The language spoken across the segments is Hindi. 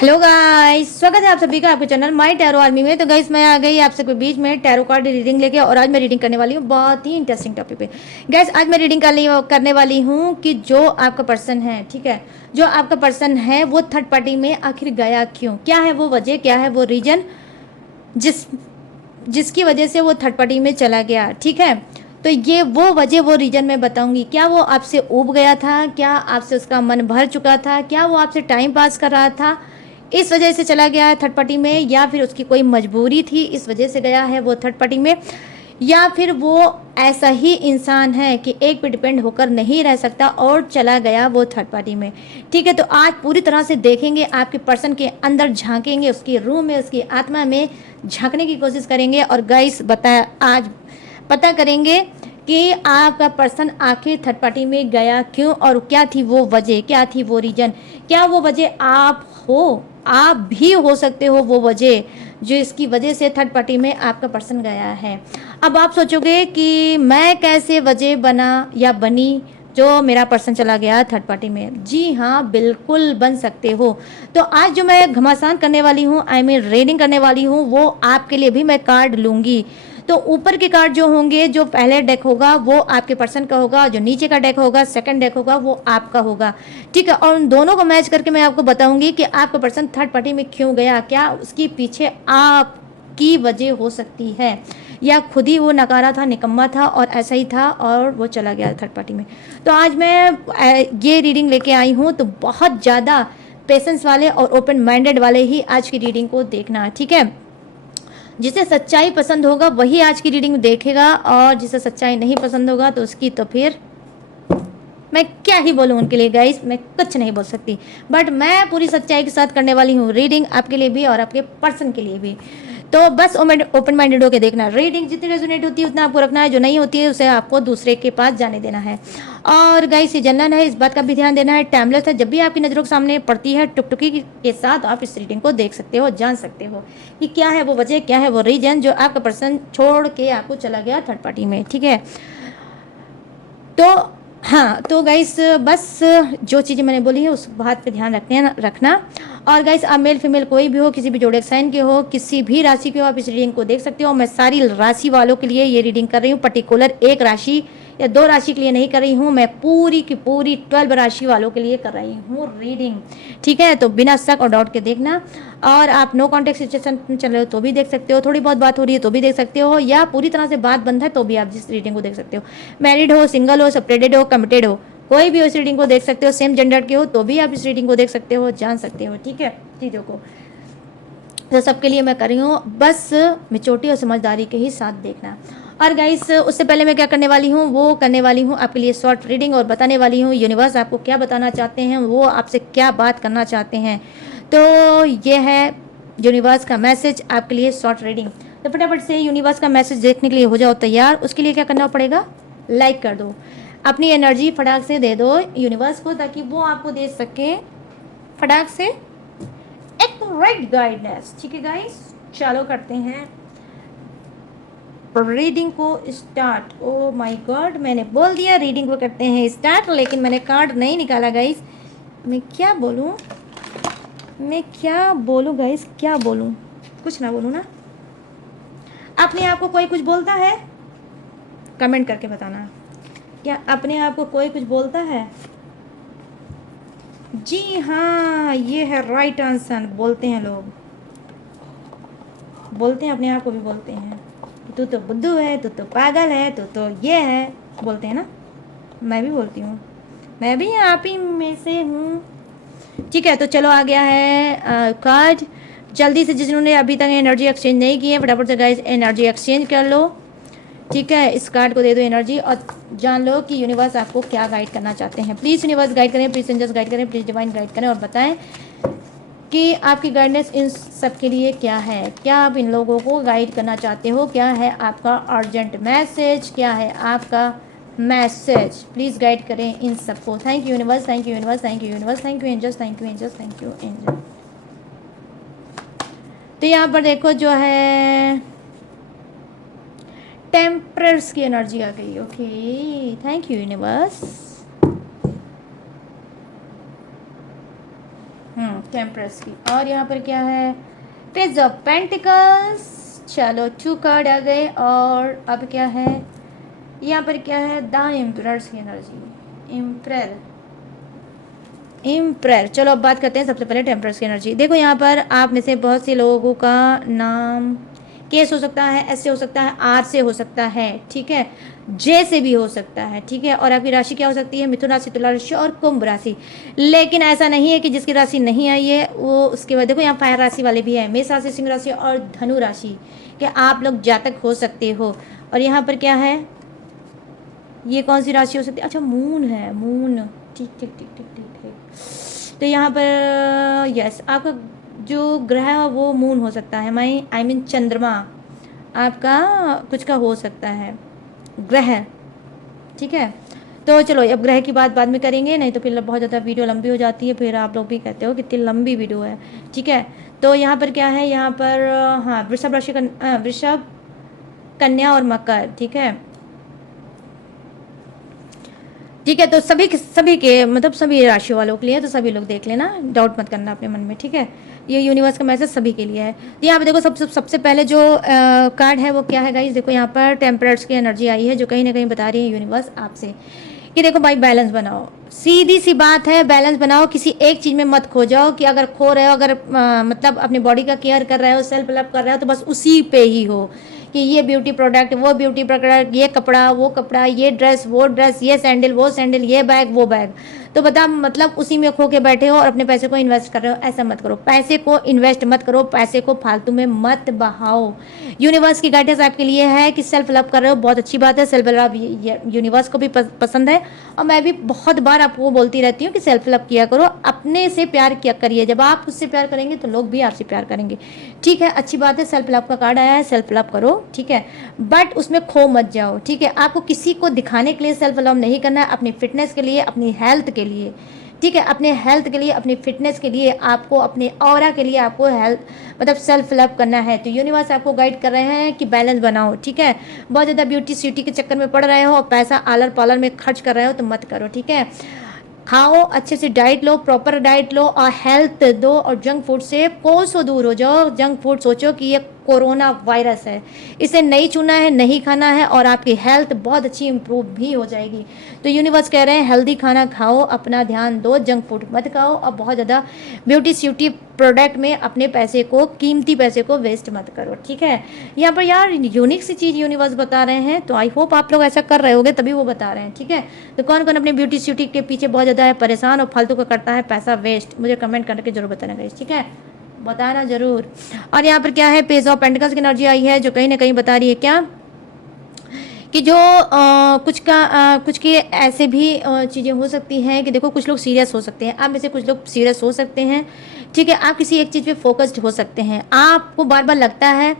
हेलो गाइस, स्वागत है आप सभी का आपके चैनल माय टैरो आर्मी में। तो गाइस मैं आ गई आप सबके बीच में टैरो कार्ड रीडिंग लेके, और आज मैं रीडिंग करने वाली हूँ बहुत ही इंटरेस्टिंग टॉपिक पे। गाइस आज मैं रीडिंग करने वाली हूँ कि जो आपका पर्सन है, ठीक है, जो आपका पर्सन है वो थर्ड पार्टी में आखिर गया क्यों, क्या है वो वजह, क्या है वो रीजन जिस जिसकी वजह से वो थर्ड पार्टी में चला गया। ठीक है, तो ये वो वजह वो रीजन मैं बताऊंगी। क्या वो आपसे ऊब गया था, क्या आपसे उसका मन भर चुका था, क्या वो आपसे टाइम पास कर रहा था इस वजह से चला गया है थर्ड पार्टी में, या फिर उसकी कोई मजबूरी थी इस वजह से गया है वो थर्ड पार्टी में, या फिर वो ऐसा ही इंसान है कि एक पे डिपेंड होकर नहीं रह सकता और चला गया वो थर्ड पार्टी में। ठीक है, तो आज पूरी तरह से देखेंगे, आपके पर्सन के अंदर झांकेंगे, उसकी रूह में, उसकी आत्मा में झांकने की कोशिश करेंगे, और गाइस आज पता करेंगे कि आपका पर्सन आखिर थर्ड पार्टी में गया क्यों, और क्या थी वो वजह, क्या थी वो रीजन, क्या वो वजह आप भी हो सकते हो वो वजह जो इसकी वजह से थर्ड पार्टी में आपका पर्सन गया है। अब आप सोचोगे कि मैं कैसे वजह बना या बनी जो मेरा पर्सन चला गया थर्ड पार्टी में। जी हाँ, बिल्कुल बन सकते हो। तो आज जो मैं घमासान करने वाली हूँ, आई मीन रीडिंग करने वाली हूँ, वो आपके लिए भी मैं कार्ड लूँगी। तो ऊपर के कार्ड जो होंगे, जो पहले डेक होगा वो आपके पर्सन का होगा, जो नीचे का डेक होगा, सेकंड डेक होगा, वो आपका होगा। ठीक है, और उन दोनों को मैच करके मैं आपको बताऊंगी कि आपका पर्सन थर्ड पार्टी में क्यों गया, क्या उसकी पीछे आपकी वजह हो सकती है, या खुद ही वो नकारा था, निकम्मा था और ऐसा ही था और वो चला गया थर्ड पार्टी में। तो आज मैं ये रीडिंग लेके आई हूँ, तो बहुत ज़्यादा पेशेंस वाले और ओपन माइंडेड वाले ही आज की रीडिंग को देखना। ठीक है, जिसे सच्चाई पसंद होगा वही आज की रीडिंग देखेगा, और जिसे सच्चाई नहीं पसंद होगा तो उसकी तो फिर मैं क्या ही बोलूँ उनके लिए। गाइस मैं कुछ नहीं बोल सकती, बट मैं पूरी सच्चाई के साथ करने वाली हूँ रीडिंग, आपके लिए भी और आपके पर्सन के लिए भी। तो बस ओपन माइंडेड होकर देखना। रीडिंग जितनी रेजोनेट होती है उतना आपको रखना है, जो नहीं होती है उसे आपको दूसरे के पास जाने देना है। और गाइस ये जनरल है, इस बात का भी ध्यान देना है, टाइमलेस है। जब भी आपकी नज़रों के सामने पड़ती है टुकटुकी के साथ, आप इस रीडिंग को देख सकते हो, जान सकते हो कि क्या है वो वजह, क्या है वो रीजन जो आपका पर्सन छोड़ के आपको चला गया थर्ड पार्टी में। ठीक है, तो हाँ, तो गाइस बस जो चीज़ें मैंने बोली है उस बात पे ध्यान रखना। और गाइस आप मेल फीमेल कोई भी हो, किसी भी जोड़े साइन के हो, किसी भी राशि के हो, आप इस रीडिंग को देख सकते हो। मैं सारी राशि वालों के लिए ये रीडिंग कर रही हूँ, पर्टिकुलर एक राशि या दो राशि के लिए नहीं कर रही हूँ, मैं पूरी की पूरी 12 राशि वालों के लिए कर रही हूँ रीडिंग। ठीक है, तो बिना शक और डाउट के देखना। और आप नो कॉन्टेक्ट सिचुएशन में चल रहे हो तो भी देख सकते हो, थोड़ी बहुत बात हो रही है तो भी देख सकते हो, या पूरी तरह से बात बंद है तो भी आप जिस रीडिंग को देख सकते हो। मैरिड हो, सिंगल हो, सेपरेटेड हो, कमिटेड हो, कोई भी इस रीडिंग को देख सकते हो। सेम जेंडर के हो तो भी आप इस रीडिंग को देख सकते हो, जान सकते हो। ठीक है, चीज़ों को तो सबके लिए मैं कर रही हूँ, बस मिचोटी और समझदारी के ही साथ देखना। और गाइस उससे पहले मैं क्या करने वाली हूँ, वो करने वाली हूँ आपके लिए शॉर्ट रीडिंग, और बताने वाली हूँ यूनिवर्स आपको क्या बताना चाहते हैं, वो आपसे क्या बात करना चाहते हैं। तो ये है यूनिवर्स का मैसेज आपके लिए शॉर्ट रीडिंग। तो फटाफट से यूनिवर्स का मैसेज देखने के लिए हो जाओ तैयार। उसके लिए क्या करना पड़ेगा, लाइक कर दो, अपनी एनर्जी फटाक से दे दो यूनिवर्स को, ताकि वो आपको दे सके फटाक से एक राइट गाइडेंस। ठीक है गाइस, चलो करते हैं रीडिंग को स्टार्ट। ओ माय गॉड, मैंने बोल दिया रीडिंग को करते हैं स्टार्ट, लेकिन मैंने कार्ड नहीं निकाला गाइस। मैं क्या बोलूँ, मैं क्या बोलूँ गाइस, क्या बोलूँ, कुछ ना बोलूँ ना। अपने आप को कोई कुछ बोलता है, कमेंट करके बताना। क्या अपने आप को कोई कुछ बोलता है? जी हाँ, ये है राइट आंसर। बोलते हैं लोग, बोलते हैं, अपने आप को भी बोलते हैं, तू तो बुद्धू है, तू तो पागल है, तू तो ये है, बोलते हैं ना। मैं भी बोलती हूँ, मैं भी आप ही में से हूँ। ठीक है, तो चलो आ गया है कार्ड। जल्दी से जिन्होंने अभी तक एनर्जी एक्सचेंज नहीं की है, फटाफट से गाइस एनर्जी एक्सचेंज कर लो। ठीक है, इस कार्ड को दे दो एनर्जी, और जान लो कि यूनिवर्स आपको क्या गाइड करना चाहते हैं। प्लीज़ यूनिवर्स गाइड करें, प्लीज़ एंजल्स गाइड करें, प्लीज़ डिवाइन गाइड करें, और बताएं कि आपकी गाइडेंस इन सब के लिए क्या है, क्या आप इन लोगों को गाइड करना चाहते हो, क्या है आपका अर्जेंट मैसेज, क्या है आपका मैसेज। प्लीज़ गाइड करें इन सबको। Thank you universe, thank you universe, thank you universe, thank you angels, thank you angels, thank you angel. तो यहाँ पर देखो जो है टेम्परर्स की एनर्जी आ गई। Okay, thank you universe. टेम्परस की। और यहाँ पर क्या है, पेज ऑफ पेंटिकल्स। चलो 2 कार्ड आ गए। और अब क्या है, यहाँ पर क्या है, द एम्परर्स की एनर्जी, इम्प्रेयर। चलो अब बात करते हैं सबसे पहले टेम्परर्स की एनर्जी। देखो यहाँ पर आप में से बहुत से लोगों का नाम केस हो सकता है, एस से हो सकता है, आर से हो सकता है, ठीक है, जे से भी हो सकता है, ठीक है। और आपकी राशि क्या हो सकती है, मिथुन राशि, तुला राशि और कुंभ राशि। लेकिन ऐसा नहीं है कि जिसकी राशि नहीं आई है वो उसके बाद, देखो यहाँ फायर राशि वाले भी हैं, मेष राशि, सिंह राशि और धनु राशि के आप लोग जातक हो सकते हो। और यहाँ पर क्या है, ये कौन सी राशि हो सकती है, अच्छा मून है, मून, ठीक ठीक ठीक ठीक ठीक ठीक। तो यहाँ पर यस, आपका जो ग्रह है वो मून हो सकता है, आई मीन चंद्रमा आपका कुछ का हो सकता है, ग्रह, ठीक है। तो चलो अब ग्रह की बात बाद में करेंगे, नहीं तो फिर बहुत ज़्यादा वीडियो लंबी हो जाती है, फिर आप लोग भी कहते हो कितनी लंबी वीडियो है, ठीक है। तो यहाँ पर क्या है, यहाँ पर हाँ वृषभ राशि, वृषभ, कन्या और मकर, ठीक है, ठीक है। तो सभी के मतलब सभी राशि वालों के लिए, तो सभी लोग देख लेना, डाउट मत करना अपने मन में, ठीक है। ये यूनिवर्स का मैसेज सभी के लिए है। तो यहाँ पे देखो सबसे पहले जो कार्ड है वो क्या है गाइस, देखो यहाँ पर टेम्परर्स की एनर्जी आई है, जो कहीं ना कहीं बता रही है यूनिवर्स आपसे कि देखो भाई बैलेंस बनाओ, सीधी सी बात है, बैलेंस बनाओ, किसी एक चीज़ में मत खो जाओ कि अगर खो रहे हो, अगर मतलब अपनी बॉडी का केयर कर रहे हो, सेल्फ लव कर रहे हो, तो बस उसी पे ही हो कि ये ब्यूटी प्रोडक्ट, वो ब्यूटी प्रोडक्ट, ये कपड़ा, वो कपड़ा, ये ड्रेस, वो ड्रेस, ये सैंडल, वो सैंडल, ये बैग, वो बैग, तो बता मतलब उसी में खो के बैठे हो और अपने पैसे को इन्वेस्ट कर रहे हो। ऐसा मत करो, पैसे को इन्वेस्ट मत करो, पैसे को फालतू में मत बहाओ। यूनिवर्स की गाइडेंस आपके लिए है कि सेल्फ लव कर रहे हो, बहुत अच्छी बात है, सेल्फ लव यूनिवर्स को भी पसंद है। और मैं भी बहुत बार आपको बोलती रहती हूँ कि सेल्फ लव किया करो, अपने से प्यार किया करिए, जब आप खुद से प्यार करेंगे तो लोग भी आपसे प्यार करेंगे, ठीक है। अच्छी बात है, सेल्फ लव का कार्ड आया है, सेल्फ लव करो, ठीक है, बट उसमें खो मत जाओ, ठीक है। आपको किसी को दिखाने के लिए सेल्फ लव नहीं करना है, अपनी फिटनेस के लिए, अपनी हेल्थ के लिए, ठीक है, अपने हेल्थ के लिए, अपनी फिटनेस के लिए, आपको अपने ऑरा के लिए आपको हेल्थ मतलब सेल्फ लव करना है। तो यूनिवर्स आपको गाइड कर रहे हैं कि बैलेंस बनाओ, ठीक है। बहुत ज़्यादा ब्यूटी स्यूटी के चक्कर में पड़ रहे हो और पैसा आलर पालर में खर्च कर रहे हो तो मत करो, ठीक है। खाओ, अच्छे से डाइट लो, प्रॉपर डाइट लो और हेल्थ दो, और जंक फूड से कोसों दूर हो जाओ। जंक फूड सोचो कि ये कोरोना वायरस है, इसे नहीं छूना है, नहीं खाना है, और आपकी हेल्थ बहुत अच्छी इंप्रूव भी हो जाएगी। तो यूनिवर्स कह रहे हैं हेल्दी खाना खाओ, अपना ध्यान दो, जंक फूड मत खाओ, और बहुत ज़्यादा ब्यूटी स्यूटी प्रोडक्ट में अपने पैसे को, कीमती पैसे को वेस्ट मत करो, ठीक है। यहाँ पर यार यूनिक सी चीज़ यूनिवर्स बता रहे हैं, तो आई होप आप लोग ऐसा कर रहे होगे तभी वो बता रहे हैं, ठीक है। तो कौन कौन अपने ब्यूटी स्यूटी के पीछे बहुत ज़्यादा है परेशान और फालतू का करता है पैसा वेस्ट, मुझे कमेंट करके जरूर बताना गाइस, ठीक है, बताना जरूर। और यहाँ पर क्या है, पेज ऑफ पेंटिकल्स की एनर्जी आई है, जो कहीं ना कहीं बता रही है क्या कि जो कुछ की ऐसे भी चीज़ें हो सकती हैं कि देखो कुछ लोग सीरियस हो सकते हैं, आप में से कुछ लोग सीरियस हो सकते हैं, ठीक है। आप किसी एक चीज़ पे फोकस्ड हो सकते हैं, आपको बार बार लगता है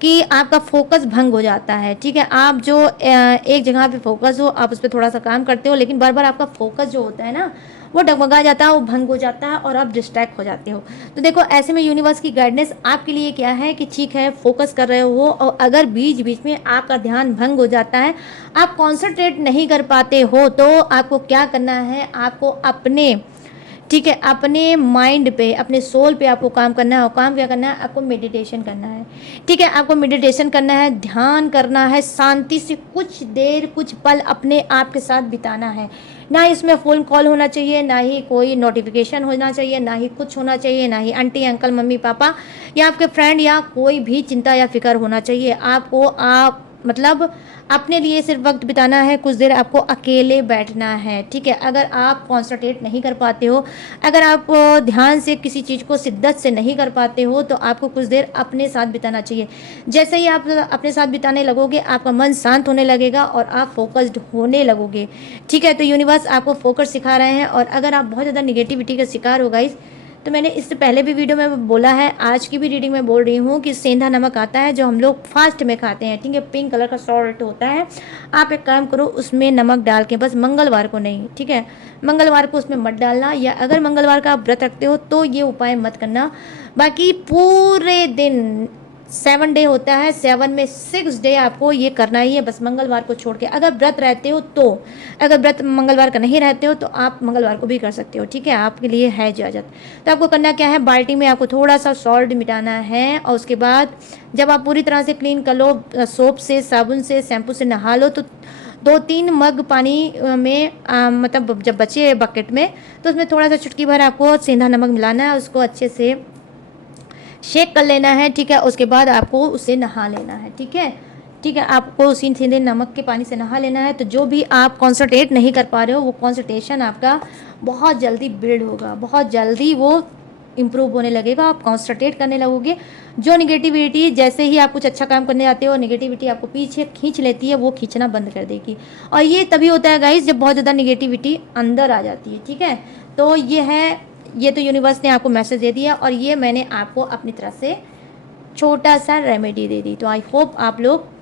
कि आपका फोकस भंग हो जाता है, ठीक है। आप जो एक जगह पे फोकस हो, आप उस पर थोड़ा सा काम करते हो, लेकिन बार बार आपका फोकस जो होता है ना वो डगमगा जाता है, वो भंग हो जाता है और आप डिस्ट्रैक्ट हो जाते हो। तो देखो ऐसे में यूनिवर्स की गाइडेंस आपके लिए क्या है कि ठीक है फोकस कर रहे हो, और अगर बीच बीच में आपका ध्यान भंग हो जाता है, आप कॉन्सेंट्रेट नहीं कर पाते हो, तो आपको क्या करना है, आपको अपने, ठीक है, अपने माइंड पे, अपने सोल पे आपको काम करना है। और काम क्या करना है, आपको मेडिटेशन करना है, ठीक है। आपको मेडिटेशन करना है, ध्यान करना है, शांति से कुछ देर कुछ पल अपने आप के साथ बिताना है। ना इसमें फ़ोन कॉल होना चाहिए, ना ही कोई नोटिफिकेशन होना चाहिए, ना ही कुछ होना चाहिए, ना ही आंटी अंकल मम्मी पापा या आपके फ्रेंड या कोई भी चिंता या फिक्र होना चाहिए। आपको आप मतलब अपने लिए सिर्फ वक्त बिताना है, कुछ देर आपको अकेले बैठना है, ठीक है। अगर आप कॉन्संट्रेट नहीं कर पाते हो, अगर आप ध्यान से किसी चीज़ को शिद्दत से नहीं कर पाते हो, तो आपको कुछ देर अपने साथ बिताना चाहिए। जैसे ही आप अपने साथ बिताने लगोगे, आपका मन शांत होने लगेगा और आप फोकस्ड होने लगोगे, ठीक है। तो यूनिवर्स आपको फोकस सिखा रहे हैं। और अगर आप बहुत ज़्यादा निगेटिविटी का शिकार हो गाइस, तो मैंने इससे पहले भी वीडियो में बोला है, आज की भी रीडिंग में बोल रही हूँ कि सेंधा नमक आता है जो हम लोग फास्ट में खाते हैं, ठीक है, पिंक कलर का सॉल्ट होता है। आप एक काम करो, उसमें नमक डाल के, बस मंगलवार को नहीं, ठीक है, मंगलवार को उसमें मत डालना, या अगर मंगलवार का आप व्रत रखते हो तो ये उपाय मत करना। बाकी पूरे दिन 7 डे होता है, 7 में 6 डे आपको ये करना ही है, बस मंगलवार को छोड़ के। अगर व्रत रहते हो तो, अगर व्रत मंगलवार का नहीं रहते हो तो आप मंगलवार को भी कर सकते हो, ठीक है, आपके लिए है इजाज़त। तो आपको करना क्या है, बाल्टी में आपको थोड़ा सा सॉल्ट मिटाना है, और उसके बाद जब आप पूरी तरह से क्लीन कर लो, सोप से, साबुन से, शैम्पू से नहा लो, तो 2-3 मग पानी में मतलब जब बचे बकेट में, तो उसमें थोड़ा सा चुटकी भर आपको सेंधा नमक मिलाना है, उसको अच्छे से शेक कर लेना है, ठीक है। उसके बाद आपको उसे नहा लेना है, ठीक है, ठीक है। आपको उसी सीधे नमक के पानी से नहा लेना है। तो जो भी आप कॉन्सनट्रेट नहीं कर पा रहे हो, वो कॉन्सनट्रेशन आपका बहुत जल्दी बिल्ड होगा, बहुत जल्दी वो इम्प्रूव होने लगेगा, आप कॉन्सनट्रेट करने लगोगे। जो निगेटिविटी, जैसे ही आप कुछ अच्छा काम करने जाते हो, निगेटिविटी आपको पीछे खींच लेती है, वो खींचना बंद कर देगी। और ये तभी होता है गाइस जब बहुत ज़्यादा निगेटिविटी अंदर आ जाती है, ठीक है। तो ये तो यूनिवर्स ने आपको मैसेज दे दिया, और ये मैंने आपको अपनी तरफ से छोटा सा रेमेडी दे दी। तो आई होप आप लोग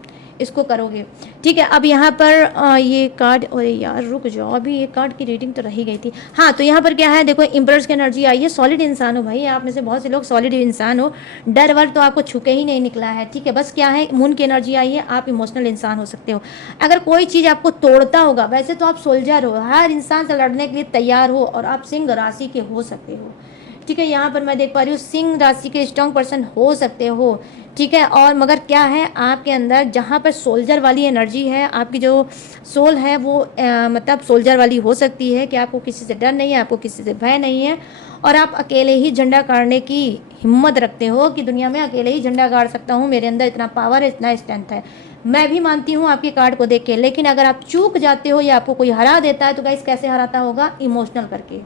इसको करोगे, ठीक है। अब यहाँ पर ये कार्ड, अरे यार रुक जाओ, अभी ये कार्ड की रीडिंग तो रही गई थी। हाँ, तो यहाँ पर क्या है, देखो इम्प्रेस की एनर्जी आई है। सॉलिड इंसान हो भाई, आप में से बहुत से लोग सॉलिड इंसान हो, डर वर तो आपको छुके ही नहीं निकला है, ठीक है। बस क्या है, मून की एनर्जी आई है, आप इमोशनल इंसान हो सकते हो। अगर कोई चीज़ आपको तोड़ता होगा, वैसे तो आप सोल्जर हो, हर इंसान से लड़ने के लिए तैयार हो, और आप सिंह राशि के हो सकते हो, ठीक है। यहाँ पर मैं देख पा रही हूँ सिंह राशि के स्ट्रॉन्ग पर्सन हो सकते हो, ठीक है। और मगर क्या है, आपके अंदर जहाँ पर सोल्जर वाली एनर्जी है, आपकी जो सोल है वो मतलब सोल्जर वाली हो सकती है कि आपको किसी से डर नहीं है, आपको किसी से भय नहीं है, और आप अकेले ही झंडा गाड़ने की हिम्मत रखते हो कि दुनिया में अकेले ही झंडा गाड़ सकता हूँ, मेरे अंदर इतना पावर है, इतना स्ट्रेंथ है। मैं भी मानती हूँ आपके कार्ड को देख के, लेकिन अगर आप चूक जाते हो या आपको कोई हरा देता है, तो गाइस कैसे हराता होगा, इमोशनल करके।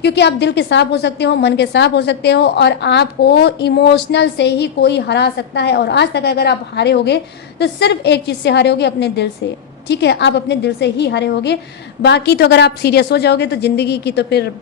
क्योंकि आप दिल के साफ हो सकते हो, मन के साफ हो सकते हो, और आपको इमोशनल से ही कोई हरा सकता है। और आज तक अगर आप हारे होगे तो सिर्फ एक चीज़ से हारे होगे, अपने दिल से, ठीक है। आप अपने दिल से ही हारे होगे। बाकी तो अगर आप सीरियस हो जाओगे तो ज़िंदगी की तो फिर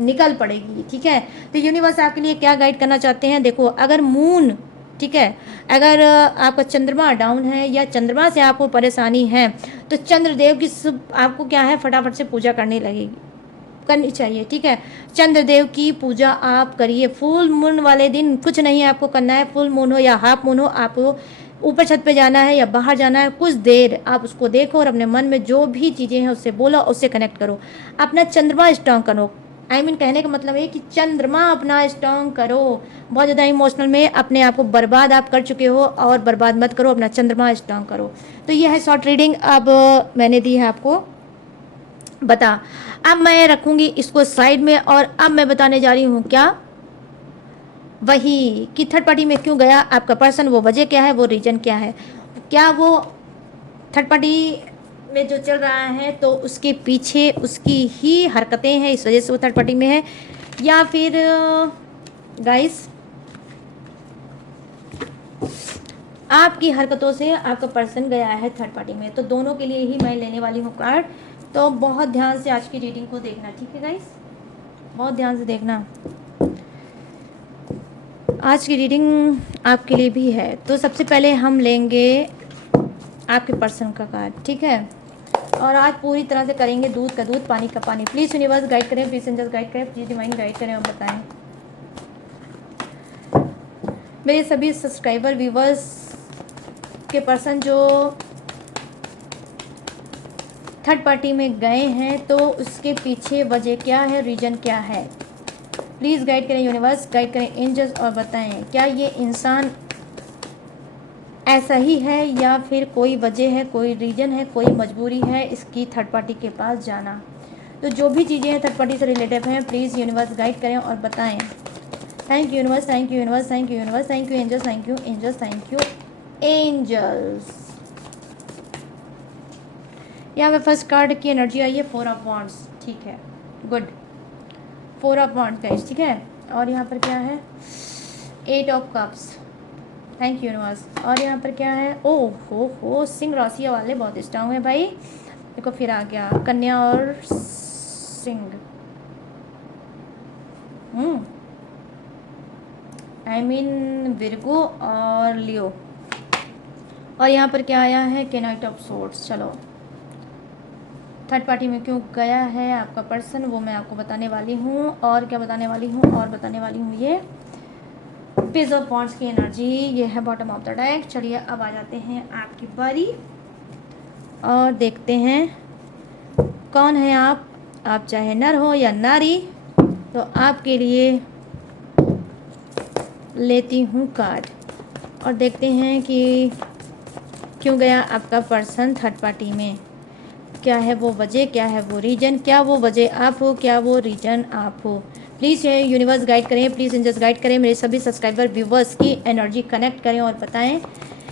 निकल पड़ेगी, ठीक है। तो यूनिवर्स आपके लिए क्या गाइड करना चाहते हैं, देखो अगर मून, ठीक है, अगर आपका चंद्रमा डाउन है या चंद्रमा से आपको परेशानी है, तो चंद्रदेव की आपको क्या है, फटाफट से पूजा करनी चाहिए, ठीक है। चंद्रदेव की पूजा आप करिए। फुल मून वाले दिन कुछ नहीं आपको करना है, फुल मून हो या हाफ मून हो, आपको ऊपर छत पे जाना है या बाहर जाना है, कुछ देर आप उसको देखो और अपने मन में जो भी चीज़ें हैं उससे बोलो, उससे कनेक्ट करो, अपना चंद्रमा स्ट्रॉन्ग करो। कहने का मतलब है कि चंद्रमा अपना स्ट्रॉन्ग करो। बहुत ज़्यादा इमोशनल में अपने आप को बर्बाद आप कर चुके हो, और बर्बाद मत करो, अपना चंद्रमा स्ट्रॉन्ग करो। तो ये है शॉर्ट रीडिंग, अब मैंने दी है आपको बता। अब मैं रखूंगी इसको साइड में, और अब मैं बताने जा रही हूँ क्या, वही कि थर्ड पार्टी में क्यों गया आपका पर्सन, वो वजह क्या है, वो रीजन क्या है, क्या वो थर्ड पार्टी में जो चल रहा है तो उसके पीछे उसकी ही हरकतें हैं, इस वजह से वो थर्ड पार्टी में है, या फिर गाइस आपकी हरकतों से आपका पर्सन गया है थर्ड पार्टी में। तो दोनों के लिए ही मैं लेने वाली हूँ कार्ड। तो बहुत ध्यान से आज की रीडिंग को देखना, ठीक है गाइस, बहुत ध्यान से देखना, आज की रीडिंग आपके लिए भी है। तो सबसे पहले हम लेंगे आपके पर्सन का कार्ड, ठीक है। और आज पूरी तरह से करेंगे दूध का दूध, पानी का पानी। प्लीज़ यूनिवर्स गाइड करें, प्लीज़ एंजल्स गाइड करें, प्लीज़ डिवाइन गाइड करें और बताएं। मेरे सभी सब्सक्राइबर व्यूवर्स के पर्सन जो थर्ड पार्टी में गए हैं, तो उसके पीछे वजह क्या है, रीजन क्या है, प्लीज़ गाइड करें यूनिवर्स, गाइड करें एंजल्स और बताएं। क्या ये इंसान ऐसा ही है, या फिर कोई वजह है, कोई रीजन है, कोई मजबूरी है इसकी थर्ड पार्टी के पास जाना। तो जो भी चीज़ें हैं थर्ड पार्टी से रिलेटेड हैं, प्लीज़ यूनिवर्स गाइड करें और बताएं। Thank you universe, thank you universe, thank you universe, thank you angels, thank you angels, thank you angels. यहाँ पे फर्स्ट कार्ड की एनर्जी आई है 4 ऑफ वांड्स, ठीक है, गुड, 4 ऑफ वांड्स गाइस, ठीक है। और यहाँ पर क्या है, 8 of cups, thank you universe. और यहाँ पर क्या है, ओह हो सिंह राशि वाले बहुत स्ट्रांग है भाई। देखो फिर आ गया कन्या और सिंह, विर्गो और लियो। और यहाँ पर क्या आया है, नाइट ऑफ सोर्ड्स। चलो थर्ड पार्टी में क्यों गया है आपका पर्सन, वो मैं आपको बताने वाली हूँ। और क्या बताने वाली हूँ, और बताने वाली हूँ ये पेज ऑफ वॉन्ड्स की एनर्जी, ये है बॉटम ऑफ द डेक। चलिए अब आ जाते हैं आपकी बारी और देखते हैं कौन है आप चाहे नर हो या नारी, तो आपके लिए लेती हूँ कार्ड और देखते हैं कि क्यों गया आपका पर्सन थर्ड पार्टी में। क्या है वो वजह, क्या है वो रीजन, क्या वो वजह आप हो, क्या वो रीजन आप हो। प्लीज़ यूनिवर्स गाइड करें, प्लीज़ एंजल्स गाइड करें, मेरे सभी सब्सक्राइबर व्यूवर्स की एनर्जी कनेक्ट करें और बताएं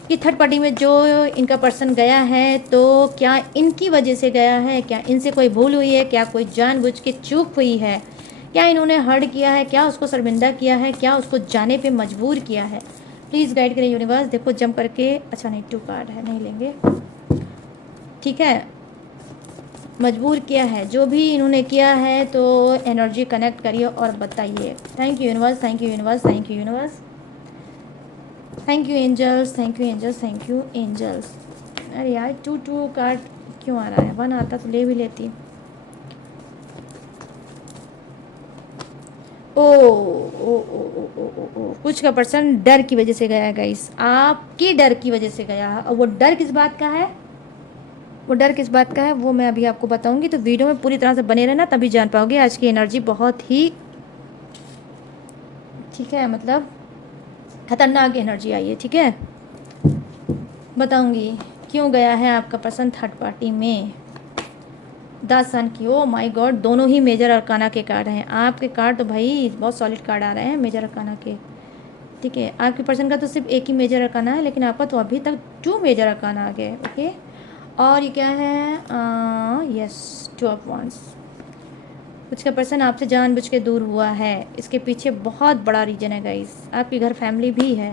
कि थर्ड पार्टी में जो इनका पर्सन गया है तो क्या इनकी वजह से गया है, क्या इनसे कोई भूल हुई है, क्या कोई जानबूझ के चूक हुई है, क्या इन्होंने हर्ट किया है, क्या उसको शर्मिंदा किया है, क्या उसको जाने पे मजबूर किया है। प्लीज़ गाइड करें यूनिवर्स। देखो जंप करके, अच्छा नहीं 2 कार्ड है, नहीं लेंगे, ठीक है। मजबूर किया है, जो भी इन्होंने किया है तो एनर्जी कनेक्ट करिए और बताइए। Thank you universe, thank you universe, thank you universe, thank you angels, thank you angels, thank you angels. अरे यार 2 कार्ड क्यों आ रहा है, 1 आता तो ले भी लेती। ओ ओ ओ ओ ओ ओ ओ कुछ का पर्सन डर की वजह से गया है गाइस, आपकी डर की वजह से गया है। और वो डर किस बात का है, वो डर किस बात का है वो मैं अभी आपको बताऊंगी, तो वीडियो में पूरी तरह से बने रहना, तभी जान पाओगे। आज की एनर्जी बहुत ही ठीक है, मतलब खतरनाक एनर्जी आई है, ठीक है। बताऊंगी क्यों गया है आपका पर्सन थर्ड पार्टी में। 10 सन की, ओ माय गॉड, दोनों ही मेजर अरकाना के कार्ड हैं। आपके कार्ड तो भाई बहुत सॉलिड कार्ड आ रहे हैं मेजर अरकाना के, ठीक है। आपके पर्सन का तो सिर्फ एक ही मेजर अरकाना है, लेकिन आपका तो अभी तक 2 मेजर अरकाना आ गए, ओके। और ये क्या है, यस 2 ऑफ वॉन्ड्स। कुछ का पर्सन आपसे जानबूझ के दूर हुआ है, इसके पीछे बहुत बड़ा रीजन है गाइस। आपकी घर फैमिली भी है।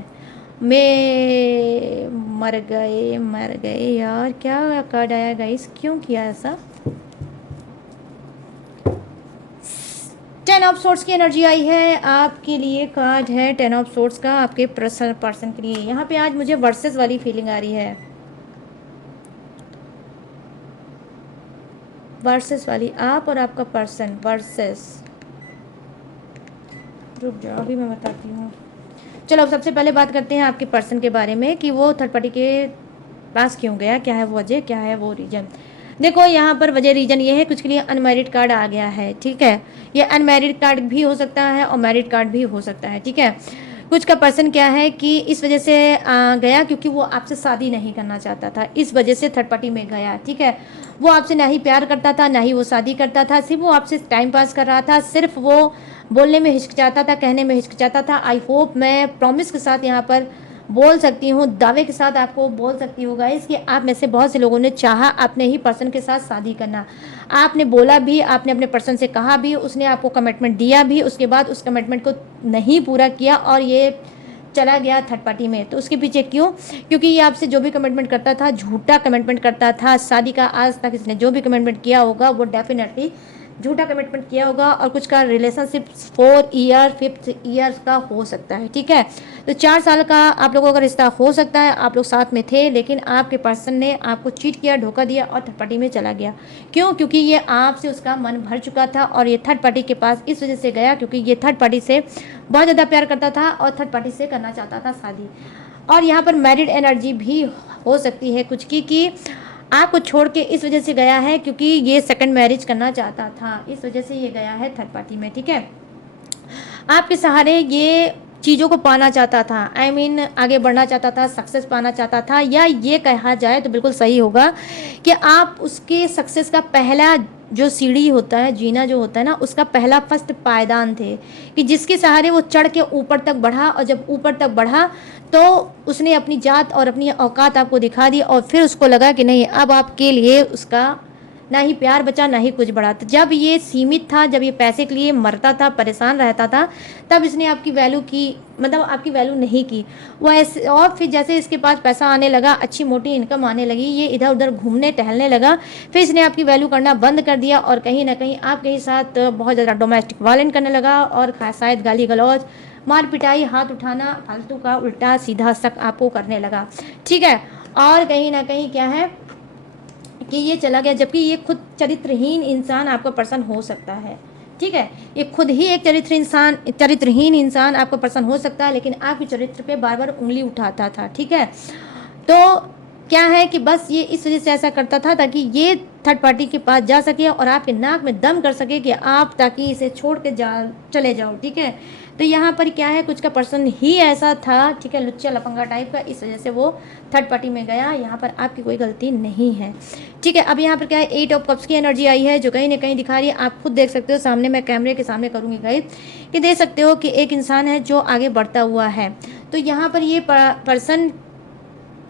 मर गए यार, क्या कार्ड आया गाइस, क्यों किया ऐसा। 10 ऑफ सोर्ट्स की एनर्जी आई है आपके लिए, कार्ड है 10 ऑफ सोर्ट्स का आपके पर्सन के लिए। यहाँ पे आज मुझे वर्सेस वाली फीलिंग आ रही है, वर्सेस वाली, आप और आपका पर्सन वर्सेस। रुक जाओ अभी मैं बताती हूँ। चलो अब सबसे पहले बात करते हैं आपके पर्सन के बारे में कि वो थर्ड पार्टी के पास क्यों गया, क्या है वो वजह, क्या है वो रीजन। देखो यहाँ पर वजह रीजन ये है, कुछ के लिए अनमैरिड कार्ड आ गया है, ठीक है। ये अनमैरिड कार्ड भी हो सकता है और मैरिड कार्ड भी हो सकता है, ठीक है। कुछ का पर्सन क्या है कि इस वजह से गया क्योंकि वो आपसे शादी नहीं करना चाहता था, इस वजह से थर्ड पार्टी में गया, ठीक है। वो आपसे ना ही प्यार करता था, ना ही वो शादी करता था, सिर्फ वो आपसे टाइम पास कर रहा था, सिर्फ वो बोलने में हिचकिचाता था, कहने में हिचकिचाता था। आई होप मैं प्रॉमिस के साथ यहाँ पर बोल सकती हूँ, दावे के साथ आपको बोल सकती हूँ गाइस कि आप में से बहुत से लोगों ने चाहा अपने ही पर्सन के साथ शादी करना। आपने बोला भी, आपने अपने पर्सन से कहा भी, उसने आपको कमिटमेंट दिया भी, उसके बाद उस कमिटमेंट को नहीं पूरा किया और ये चला गया थर्ड पार्टी में। तो उसके पीछे क्यों, क्योंकि ये आपसे जो भी कमिटमेंट करता था झूठा कमिटमेंट करता था। शादी का आज तक इसने जो भी कमिटमेंट किया होगा वो डेफिनेटली झूठा कमिटमेंट किया होगा। और कुछ का रिलेशनशिप 4 ईयर 5 ईयर्स का हो सकता है, ठीक है। तो 4 साल का आप लोगों का रिश्ता हो सकता है, आप लोग साथ में थे, लेकिन आपके पर्सन ने आपको चीट किया, धोखा दिया और थर्ड पार्टी में चला गया। क्यों, क्योंकि ये आपसे उसका मन भर चुका था और ये थर्ड पार्टी के पास इस वजह से गया क्योंकि ये थर्ड पार्टी से बहुत ज़्यादा प्यार करता था और थर्ड पार्टी से करना चाहता था शादी। और यहाँ पर मैरिड एनर्जी भी हो सकती है कुछ की कि आपको छोड़ के इस वजह से गया है क्योंकि ये सेकंड मैरिज करना चाहता था, इस वजह से ये गया है थर्ड पार्टी में, ठीक है। आपके सहारे ये चीज़ों को पाना चाहता था, आई मीन आगे बढ़ना चाहता था, सक्सेस पाना चाहता था, या ये कहा जाए तो बिल्कुल सही होगा कि आप उसके सक्सेस का पहला जो सीढ़ी होता है, जीना जो होता है ना, उसका पहला फर्स्ट पायदान थे कि जिसके सहारे वो चढ़ के ऊपर तक बढ़ा। और जब ऊपर तक बढ़ा तो उसने अपनी जात और अपनी औकात आपको दिखा दी और फिर उसको लगा कि नहीं, अब आपके लिए उसका ना ही प्यार बचा ना ही कुछ बढ़ा। तो जब ये सीमित था, जब ये पैसे के लिए मरता था, परेशान रहता था, तब इसने आपकी वैल्यू की, मतलब आपकी वैल्यू नहीं की वो ऐसे। और फिर जैसे इसके पास पैसा आने लगा, अच्छी मोटी इनकम आने लगी, ये इधर उधर घूमने टहलने लगा, फिर इसने आपकी वैल्यू करना बंद कर दिया और कहीं ना कहीं आपके साथ बहुत ज़्यादा डोमेस्टिक वायलेंस करने लगा और शायद गाली गलौज, मार पिटाई, हाथ उठाना, फालतू का उल्टा सीधा शक आपको करने लगा, ठीक है। और कहीं ना कहीं क्या है कि ये चला गया, जबकि ये खुद चरित्रहीन इंसान आपका पर्सन हो सकता है, ठीक है। ये खुद ही एक चरित्रहीन इंसान आपका पर्सन हो सकता है, लेकिन आपके चरित्र पे बार बार उंगली उठाता था, ठीक है। तो क्या है कि बस ये इस वजह से ऐसा करता था ताकि ये थर्ड पार्टी के पास जा सके और आपके नाक में दम कर सके कि आप ताकि इसे छोड़ के चले जाओ, ठीक है। तो यहाँ पर क्या है, कुछ का पर्सन ही ऐसा था, ठीक है, लुच्चा लफंगा टाइप का, इस वजह से वो थर्ड पार्टी में गया। यहाँ पर आपकी कोई गलती नहीं है, ठीक है। अब यहाँ पर क्या है, 8 ऑफ कप्स की एनर्जी आई है जो कहीं ना कहीं दिखा रही है, आप खुद देख सकते हो सामने, मैं कैमरे के सामने करूँगी गाइस, कि देख सकते हो कि एक इंसान है जो आगे बढ़ता हुआ है। तो यहाँ पर ये पर्सन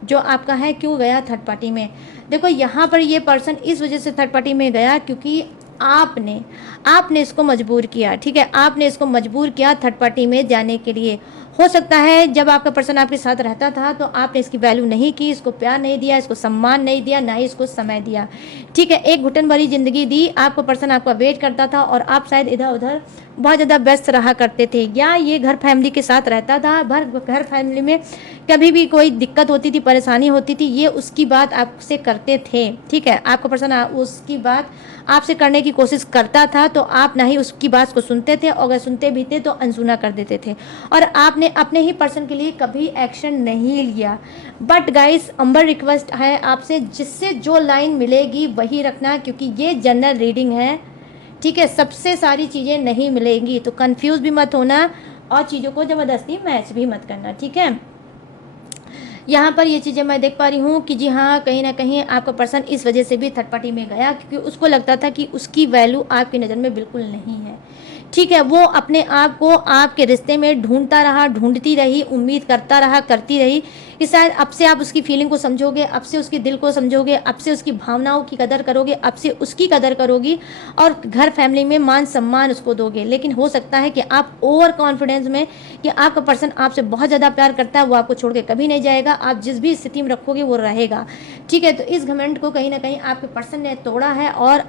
जो आपका है क्यों गया थर्ड पार्टी में, देखो यहाँ पर ये पर्सन इस वजह से थर्ड पार्टी में गया क्योंकि आपने इसको मजबूर किया, ठीक है। आपने इसको मजबूर किया थर्ड पार्टी में जाने के लिए। हो सकता है जब आपका पर्सन आपके साथ रहता था तो आपने इसकी वैल्यू नहीं की, इसको प्यार नहीं दिया, इसको सम्मान नहीं दिया, ना ही इसको समय दिया, ठीक है। एक घुटन भरी जिंदगी दी, आपका पर्सन आपका वेट करता था और आप शायद इधर उधर बहुत ज़्यादा व्यस्त रहा करते थे, या ये घर फैमिली के साथ रहता था। घर फैमिली में कभी भी कोई दिक्कत होती थी, परेशानी होती थी, ये उसकी बात आपसे करते थे, ठीक है। आपका पर्सन उसकी बात आपसे करने की कोशिश करता था, तो आप ना ही उसकी बात को सुनते थे, और अगर सुनते भी थे तो अनसुना कर देते थे, और आपने अपने ही पर्सन के लिए कभी एक्शन नहीं लिया। बट गाइस, अंबर रिक्वेस्ट है आपसे, जिससे जो लाइन मिलेगी वही रखना, क्योंकि ये जनरल रीडिंग है, ठीक है। सबसे सारी चीज़ें नहीं मिलेंगी, तो कंफ्यूज भी मत होना और चीज़ों को ज़बरदस्ती मैच भी मत करना, ठीक है। यहाँ पर ये चीज़ें मैं देख पा रही हूँ कि जी हाँ, कहीं ना कहीं आपका पर्सन इस वजह से भी थर्ड पार्टी में गया क्योंकि उसको लगता था कि उसकी वैल्यू आपकी नज़र में बिल्कुल नहीं है, ठीक है। वो अपने आप को आपके रिश्ते में ढूंढती रही, उम्मीद करती रही कि शायद अब से आप उसकी फीलिंग को समझोगे, अब से उसके दिल को समझोगे, अब से उसकी भावनाओं की कदर करोगे, अब से उसकी कदर करोगी और घर फैमिली में मान सम्मान उसको दोगे। लेकिन हो सकता है कि आप ओवर कॉन्फिडेंस में कि आपका पर्सन आपसे बहुत ज़्यादा प्यार करता है, वो आपको छोड़ के कभी नहीं जाएगा, आप जिस भी स्थिति में रखोगे वो रहेगा, ठीक है। तो इस घमंड को कहीं ना कहीं आपके पर्सन ने तोड़ा है और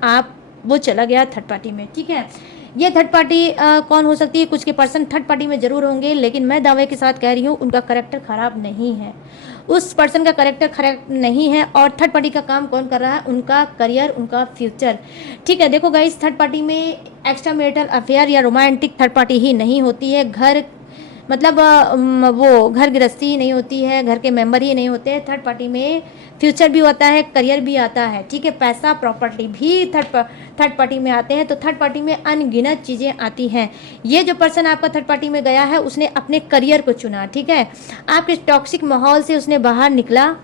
वो चला गया थर्ड पार्टी में, ठीक है। ये थर्ड पार्टी कौन हो सकती है, कुछ के पर्सन थर्ड पार्टी में जरूर होंगे, लेकिन मैं दावे के साथ कह रही हूँ उनका करेक्टर खराब नहीं है, उस पर्सन का करेक्टर खराब नहीं है। और थर्ड पार्टी का काम कौन कर रहा है, उनका करियर, उनका फ्यूचर, ठीक है। देखो गाइस, थर्ड पार्टी में एक्स्ट्रा मैरिटल अफेयर या रोमांटिक थर्ड पार्टी ही नहीं होती है, घर मतलब वो घर गृहस्थी ही नहीं होती है, घर के मेंबर ही नहीं होते हैं। थर्ड पार्टी में फ्यूचर भी होता है, करियर भी आता है, ठीक है। पैसा, प्रॉपर्टी भी थर्ड पार्टी में आते हैं। तो थर्ड पार्टी में अनगिनत चीज़ें आती हैं। ये जो पर्सन आपका थर्ड पार्टी में गया है उसने अपने करियर को चुना, ठीक है। आपके टॉक्सिक माहौल से उसने बाहर निकला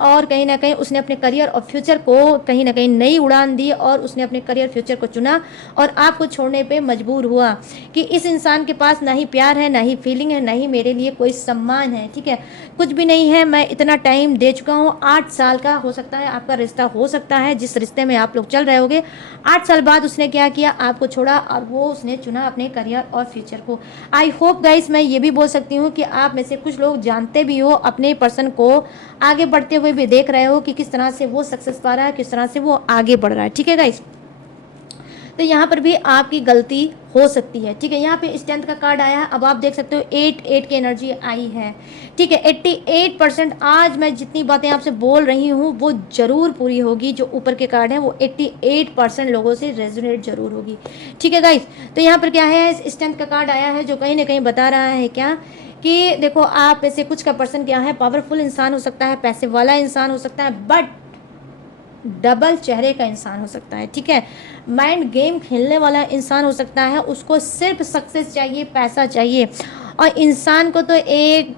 और कहीं ना कहीं उसने अपने करियर और फ्यूचर को कहीं ना कहीं नई उड़ान दी और उसने अपने करियर फ्यूचर को चुना और आपको छोड़ने पे मजबूर हुआ कि इस इंसान के पास ना ही प्यार है, ना ही फीलिंग है, ना ही मेरे लिए कोई सम्मान है, ठीक है। कुछ भी नहीं है, मैं इतना टाइम दे चुका हूँ, 8 साल का हो सकता है आपका रिश्ता हो सकता है, जिस रिश्ते में आप लोग चल रहे होगे। 8 साल बाद उसने क्या किया, आपको छोड़ा और वो उसने चुना अपने करियर और फ्यूचर को। आई होप गाइस, मैं ये भी बोल सकती हूँ कि आप में से कुछ लोग जानते भी हो, अपने पर्सन को आगे बढ़ते हुए भी देख रहे हो कि किस तरह से वो सक्सेस पा रहा है, किस तरह से वो आगे बढ़ रहा है, ठीक है गाइस। तो यहाँ पर भी आपकी गलती हो सकती है, ठीक है। यहाँ पे स्ट्रेंथ का कार्ड आया है, अब आप देख सकते हो 8 की एनर्जी आई है, ठीक है। 88% आज मैं जितनी बातें आपसे बोल रही हूँ वो जरूर पूरी होगी। जो ऊपर के कार्ड है वो 88% लोगों से रेजोनेट जरूर होगी, ठीक है गाइस। तो यहाँ पर क्या है, स्ट्रेंथ का कार्ड आया है जो कहीं ना कहीं बता रहा है क्या कि देखो, आप में से कुछ का पर्सन क्या है, पावरफुल इंसान हो सकता है, पैसे वाला इंसान हो सकता है, बट डबल चेहरे का इंसान हो सकता है, ठीक है। माइंड गेम खेलने वाला इंसान हो सकता है, उसको सिर्फ सक्सेस चाहिए, पैसा चाहिए। और इंसान को तो एक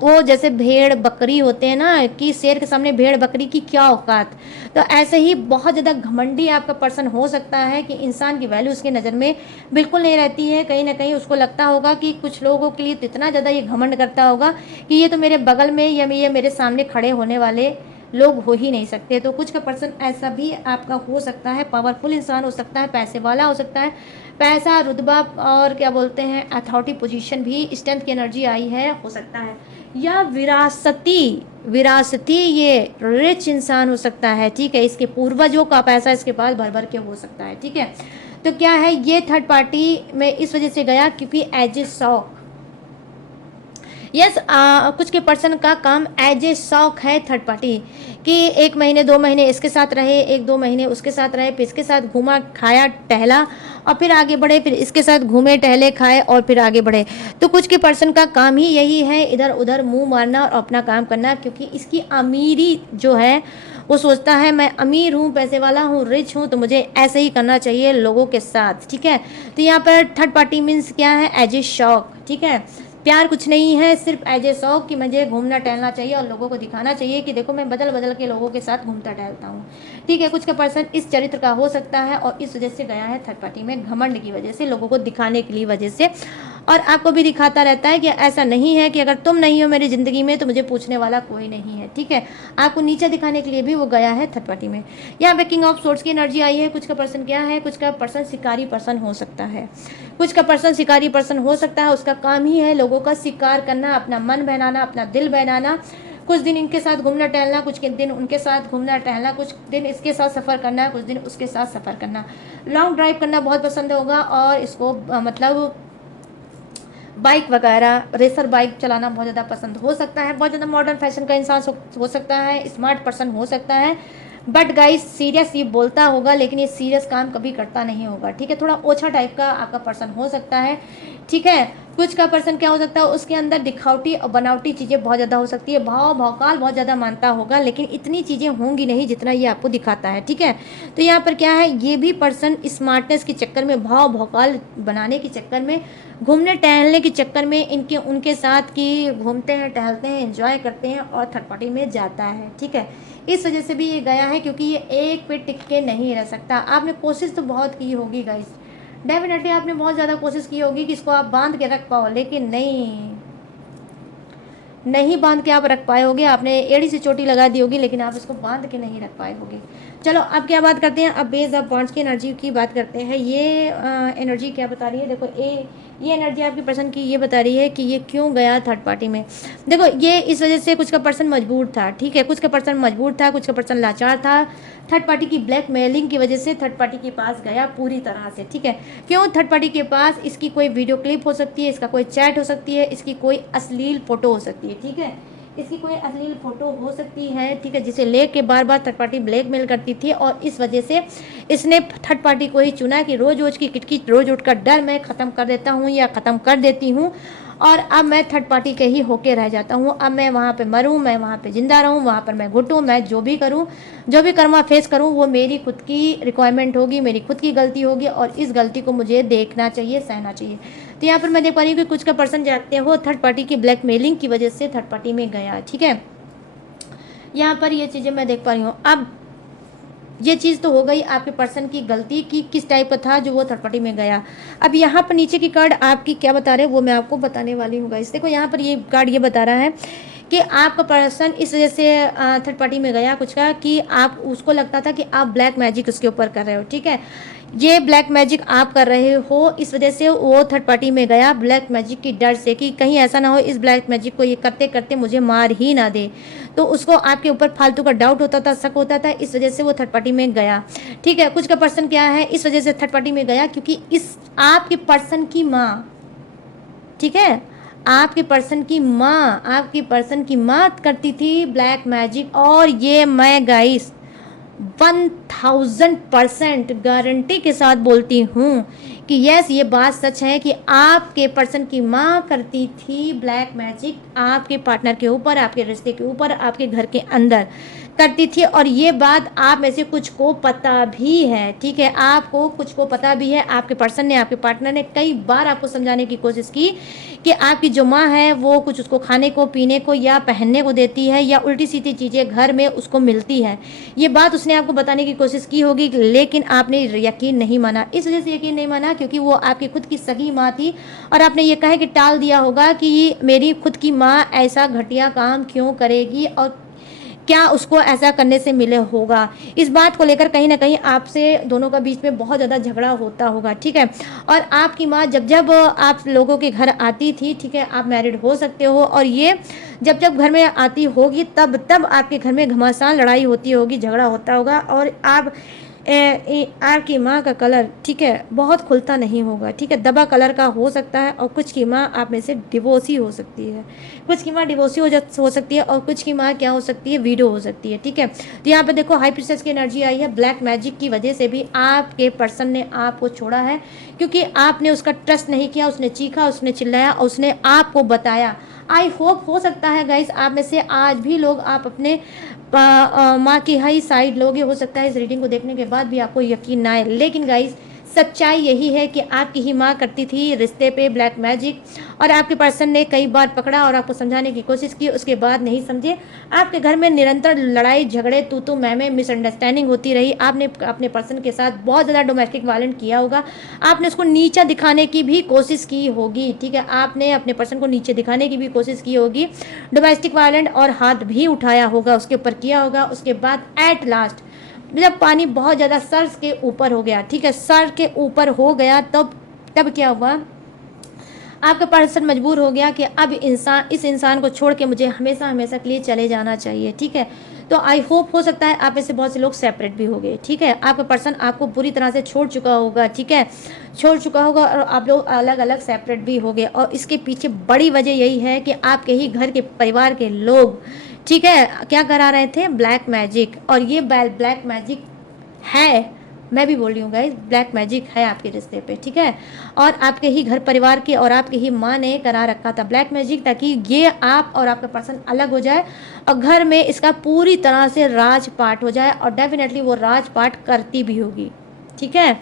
वो जैसे भेड़ बकरी होते हैं ना, कि शेर के सामने भेड़ बकरी की क्या औकात, तो ऐसे ही बहुत ज़्यादा घमंडी आपका पर्सन हो सकता है कि इंसान की वैल्यू उसके नज़र में बिल्कुल नहीं रहती है। कहीं ना कहीं उसको लगता होगा कि कुछ लोगों के लिए तो इतना ज़्यादा ये घमंड करता होगा कि ये तो मेरे बगल में या ये मेरे सामने खड़े होने वाले लोग हो ही नहीं सकते। तो कुछ का पर्सन ऐसा भी आपका हो सकता है, पावरफुल इंसान हो सकता है, पैसे वाला हो सकता है, पैसा, रुतबा और क्या बोलते हैं अथॉरिटी पोजीशन भी, स्ट्रेंथ की एनर्जी आई है, हो सकता है। या विरासती ये रिच इंसान हो सकता है, ठीक है। इसके पूर्वजों का पैसा इसके पास भर भर के हो सकता है, ठीक है। तो क्या है, ये थर्ड पार्टी में इस वजह से गया क्योंकि एज ए शौक यस कुछ के पर्सन का काम एज ए शौक है थर्ड पार्टी, कि 1 महीने 2 महीने इसके साथ रहे, 1-2 महीने उसके साथ रहे, फिर इसके साथ घूमा खाया टहला और फिर आगे बढ़े, फिर इसके साथ घूमे टहले खाए और फिर आगे बढ़े। तो कुछ के पर्सन का काम ही यही है, इधर उधर मुंह मारना और अपना काम करना, क्योंकि इसकी अमीरी जो है वो सोचता है मैं अमीर हूँ, पैसे वाला हूँ, रिच हूँ, तो मुझे ऐसे ही करना चाहिए लोगों के साथ। ठीक है, तो यहाँ पर थर्ड पार्टी मीन्स क्या है, एज ए शौक। ठीक है, प्यार कुछ नहीं है, सिर्फ एज ए शौक कि मुझे घूमना टहलना चाहिए और लोगों को दिखाना चाहिए कि देखो मैं बदल बदल के लोगों के साथ घूमता टहलता हूँ। ठीक है, कुछ का पर्सन इस चरित्र का हो सकता है और इस वजह से गया है थर्ड पार्टी में, घमंड की वजह से, लोगों को दिखाने के लिए वजह से, और आपको भी दिखाता रहता है कि ऐसा नहीं है कि अगर तुम नहीं हो मेरी ज़िंदगी में तो मुझे पूछने वाला कोई नहीं है। ठीक है, आपको नीचे दिखाने के लिए भी वो गया है थर्ड पार्टी में। यहाँ पे किंग ऑफ सोर्ड्स की एनर्जी आई है। कुछ का पर्सन क्या है, कुछ का पर्सन शिकारी पर्सन हो सकता है, कुछ का पर्सन शिकारी पर्सन हो सकता है, उसका काम ही है लोगों का शिकार करना, अपना मन बहलाना, अपना दिल बहलाना, कुछ दिन इनके साथ घूमना टहलना, कुछ दिन उनके साथ घूमना टहलना, कुछ दिन इसके साथ सफ़र करना, कुछ दिन उसके साथ सफ़र करना। लॉन्ग ड्राइव करना बहुत पसंद होगा और इसको मतलब बाइक वगैरह रेसर बाइक चलाना बहुत ज़्यादा पसंद हो सकता है। बहुत ज़्यादा मॉडर्न फैशन का इंसान हो सकता है, स्मार्ट पर्सन हो सकता है, बट गाइस सीरियस ये बोलता होगा लेकिन ये सीरियस काम कभी करता नहीं होगा। ठीक है, थोड़ा ओछा टाइप का आपका पर्सन हो सकता है। ठीक है, कुछ का पर्सन क्या हो सकता है, उसके अंदर दिखावटी और बनावटी चीज़ें बहुत ज़्यादा हो सकती है, भाव भौकाल बहुत ज़्यादा मानता होगा, लेकिन इतनी चीज़ें होंगी नहीं जितना ये आपको दिखाता है। ठीक है, तो यहाँ पर क्या है, ये भी पर्सन स्मार्टनेस के चक्कर में, भाव भौकाल बनाने के चक्कर में, घूमने टहलने के चक्कर में इनके उनके साथ की घूमते हैं टहलते हैं एंजॉय करते हैं और थर्ड पार्टी में जाता है। ठीक है, इस वजह से भी ये गया है क्योंकि ये एक पे टिक के नहीं रह सकता। आपने कोशिश तो बहुत की होगी गाइस, डेफिनेटली आपने बहुत ज़्यादा कोशिश की होगी कि इसको आप बांध के रख पाओ, लेकिन नहीं बांध के आप रख पाए होगे। आपने एड़ी से चोटी लगा दी होगी लेकिन आप इसको बांध के नहीं रख पाए होगे। चलो अब क्या बात करते हैं, अब बेस ऑफ बॉन्ड्स की एनर्जी की बात करते हैं। ये एनर्जी क्या बता रही है, देखो ये एनर्जी आपकी पर्सन की ये बता रही है कि ये क्यों गया थर्ड पार्टी में। देखो ये इस वजह से कुछ का पर्सन मजबूर था। ठीक है, कुछ का पर्सन मजबूर था, कुछ का पर्सन लाचार था, थर्ड पार्टी की ब्लैक मेलिंग की वजह से थर्ड पार्टी के पास गया पूरी तरह से। ठीक है, क्यों थर्ड पार्टी के पास, इसकी कोई वीडियो क्लिप हो सकती है, इसका कोई चैट हो सकती है, इसकी कोई अश्लील फोटो हो सकती है। ठीक है, इसकी कोई अश्लील फोटो हो सकती है। ठीक है, जिसे लेके बार बार थर्ड पार्टी ब्लैकमेल करती थी और इस वजह से इसने थर्ड पार्टी को ही चुना कि रोज रोज की किटकिट रोज उठ कर डर मैं ख़त्म कर देता हूँ या ख़त्म कर देती हूँ और अब मैं थर्ड पार्टी के ही होके रह जाता हूँ। अब मैं वहाँ पे मरूँ, मैं वहाँ पे जिंदा रहूँ, वहाँ पर मैं घुटूँ, मैं जो भी करूँ, जो भी कर्मा फेस करूँ वो मेरी खुद की रिक्वायरमेंट होगी, मेरी खुद की गलती होगी और इस गलती को मुझे देखना चाहिए, सहना चाहिए। तो यहाँ पर मैं देख पा रही हूँ कि कुछ का पर्सन जाते हैं वो थर्ड पार्टी की ब्लैकमेलिंग की वजह से थर्ड पार्टी में गया। ठीक है, यहाँ पर ये चीज़ें मैं देख पा रही हूँ। अब ये चीज़ तो हो गई आपके पर्सन की गलती की किस टाइप का था जो वो थर्ड पार्टी में गया। अब यहाँ पर नीचे की कार्ड आपकी क्या बता रहे हैं वो मैं आपको बताने वाली हूँ गाइस। देखो यहाँ पर ये कार्ड ये बता रहा है कि आपका पर्सन इस वजह से थर्ड पार्टी में गया कुछ का कि आप उसको लगता था कि आप ब्लैक मैजिक उसके ऊपर कर रहे हो। ठीक है, ये ब्लैक मैजिक आप कर रहे हो, इस वजह से वो थर्ड पार्टी में गया ब्लैक मैजिक की डर से कि कहीं ऐसा ना हो इस ब्लैक मैजिक को ये करते करते मुझे मार ही ना दे। तो उसको आपके ऊपर फालतू का डाउट होता था, शक होता था, इस वजह से वो थर्ड पार्टी में गया। ठीक है, कुछ का पर्सन क्या है इस वजह से थर्ड पार्टी में गया क्योंकि इस आपके पर्सन की माँ, ठीक है, आपके पर्सन की माँ करती थी ब्लैक मैजिक। और ये मैं गाइस 1000% गारंटी के साथ बोलती हूँ कि यस ये बात सच है कि आपके पर्सन की माँ करती थी ब्लैक मैजिक आपके पार्टनर के ऊपर, आपके रिश्ते के ऊपर, आपके घर के अंदर करती थी। और ये बात आप में से कुछ को पता भी है। ठीक है, आपको कुछ को पता भी है। आपके पर्सन ने, आपके पार्टनर ने कई बार आपको समझाने की कोशिश की कि आपकी जो माँ है वो कुछ उसको खाने को, पीने को या पहनने को देती है या उल्टी सीधी चीज़ें घर में उसको मिलती है। ये बात उसने आपको बताने की कोशिश की होगी लेकिन आपने यकीन नहीं माना। इस वजह से यकीन नहीं माना क्योंकि वो आपकी खुद की सगी माँ थी और आपने ये कहे कि टाल दिया होगा कि मेरी खुद की माँ ऐसा घटिया काम क्यों करेगी और क्या उसको ऐसा करने से मिले होगा। इस बात को लेकर कहीं ना कहीं आपसे दोनों का बीच में बहुत ज़्यादा झगड़ा होता होगा। ठीक है, और आपकी माँ जब जब आप लोगों के घर आती थी, ठीक है, आप मैरिड हो सकते हो, और ये जब जब घर में आती होगी तब तब आपके घर में घमासान लड़ाई होती होगी, झगड़ा होता होगा और आप आपकी माँ का कलर, ठीक है, बहुत खुलता नहीं होगा, ठीक है, दबा कलर का हो सकता है। और कुछ की माँ आप में से डिवोर्सी हो सकती है, कुछ की माँ डिवोर्सी हो सकती है, और कुछ की माँ क्या हो सकती है, वीडो हो सकती है, ठीक है। तो यहाँ पे देखो हाई प्रिंसेस की एनर्जी आई है। ब्लैक मैजिक की वजह से भी आपके पर्सन ने आपको छोड़ा है, क्योंकि आपने उसका ट्रस्ट नहीं किया, उसने चीखा, उसने चिल्लाया और उसने आपको बताया। आई होप हो सकता है गाइस आप में से आज भी लोग आप अपने माँ की हाई साइड लोगे, हो सकता है इस रीडिंग को देखने के बाद भी आपको यकीन ना आए, लेकिन गाइस सच्चाई यही है कि आपकी ही माँ करती थी रिश्ते पे ब्लैक मैजिक, और आपके पर्सन ने कई बार पकड़ा और आपको समझाने की कोशिश की, उसके बाद नहीं समझे। आपके घर में निरंतर लड़ाई झगड़े, तू मैं मिसअंडरस्टैंडिंग होती रही। आपने अपने पर्सन के साथ बहुत ज़्यादा डोमेस्टिक वायलेंट किया होगा, आपने उसको नीचा दिखाने की भी कोशिश की होगी, ठीक है, आपने अपने पर्सन को नीचे दिखाने की भी कोशिश की होगी, डोमेस्टिक वायलेंट, और हाथ भी उठाया होगा, उसके ऊपर किया होगा। उसके बाद एट लास्ट जब पानी बहुत ज़्यादा सर के ऊपर हो गया, ठीक है, सर के ऊपर हो गया, तब क्या हुआ, आपका पर्सन मजबूर हो गया कि अब इस इंसान को छोड़ के मुझे हमेशा हमेशा के लिए चले जाना चाहिए, ठीक है। तो आई होप हो सकता है आप में से बहुत से लोग सेपरेट भी हो गए, ठीक है, आपका पर्सन आपको पूरी तरह से छोड़ चुका होगा, ठीक है, छोड़ चुका होगा, और आप लोग अलग अलग सेपरेट भी हो गए। और इसके पीछे बड़ी वजह यही है कि आपके ही घर के परिवार के लोग, ठीक है, क्या करा रहे थे, ब्लैक मैजिक। और ये ब्लैक मैजिक है, मैं भी बोल रही हूँ गाइस, ब्लैक मैजिक है आपके रिश्ते पे, ठीक है, और आपके ही घर परिवार के और आपके ही माँ ने करा रखा था ब्लैक मैजिक, ताकि ये आप और आपका पर्सन अलग हो जाए और घर में इसका पूरी तरह से राजपाट हो जाए। और डेफिनेटली वो राजपाट करती भी होगी, ठीक है,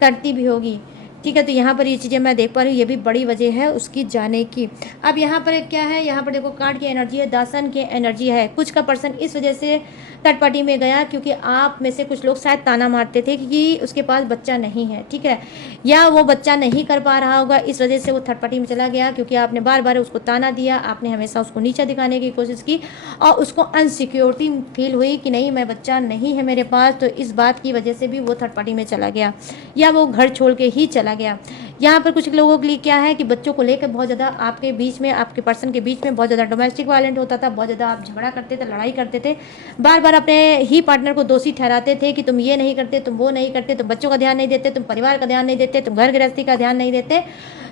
करती भी होगी, ठीक है। तो यहाँ पर ये चीज़ें मैं देख पा रही हूँ, ये भी बड़ी वजह है उसकी जाने की। अब यहाँ पर क्या है, यहाँ पर देखो कार्ड की एनर्जी है, दासन की एनर्जी है। कुछ का पर्सन इस वजह से थर्ड पार्टी में गया क्योंकि आप में से कुछ लोग शायद ताना मारते थे कि उसके पास बच्चा नहीं है, ठीक है, या वो बच्चा नहीं कर पा रहा होगा, इस वजह से वो थर्ड पार्टी में चला गया, क्योंकि आपने बार बार उसको ताना दिया, आपने हमेशा उसको नीचा दिखाने की कोशिश की, और उसको अनसिक्योरिटी फील हुई कि नहीं, मैं बच्चा नहीं है मेरे पास, तो इस बात की वजह से भी वो थर्ड पार्टी में चला गया, या वो घर छोड़ के ही चला गया। यहाँ पर कुछ लोगों के लिए क्या है कि बच्चों को लेकर बहुत ज़्यादा आपके बीच में, आपके पर्सन के बीच में बहुत ज़्यादा डोमेस्टिक वायलेंट होता था, बहुत ज़्यादा आप झगड़ा करते थे, लड़ाई करते थे, बार बार अपने ही पार्टनर को दोषी ठहराते थे कि तुम ये नहीं करते, तुम वो नहीं करते, तुम बच्चों का ध्यान नहीं देते, तुम परिवार का ध्यान नहीं देते, तुम घर गृहस्थी का ध्यान नहीं देते,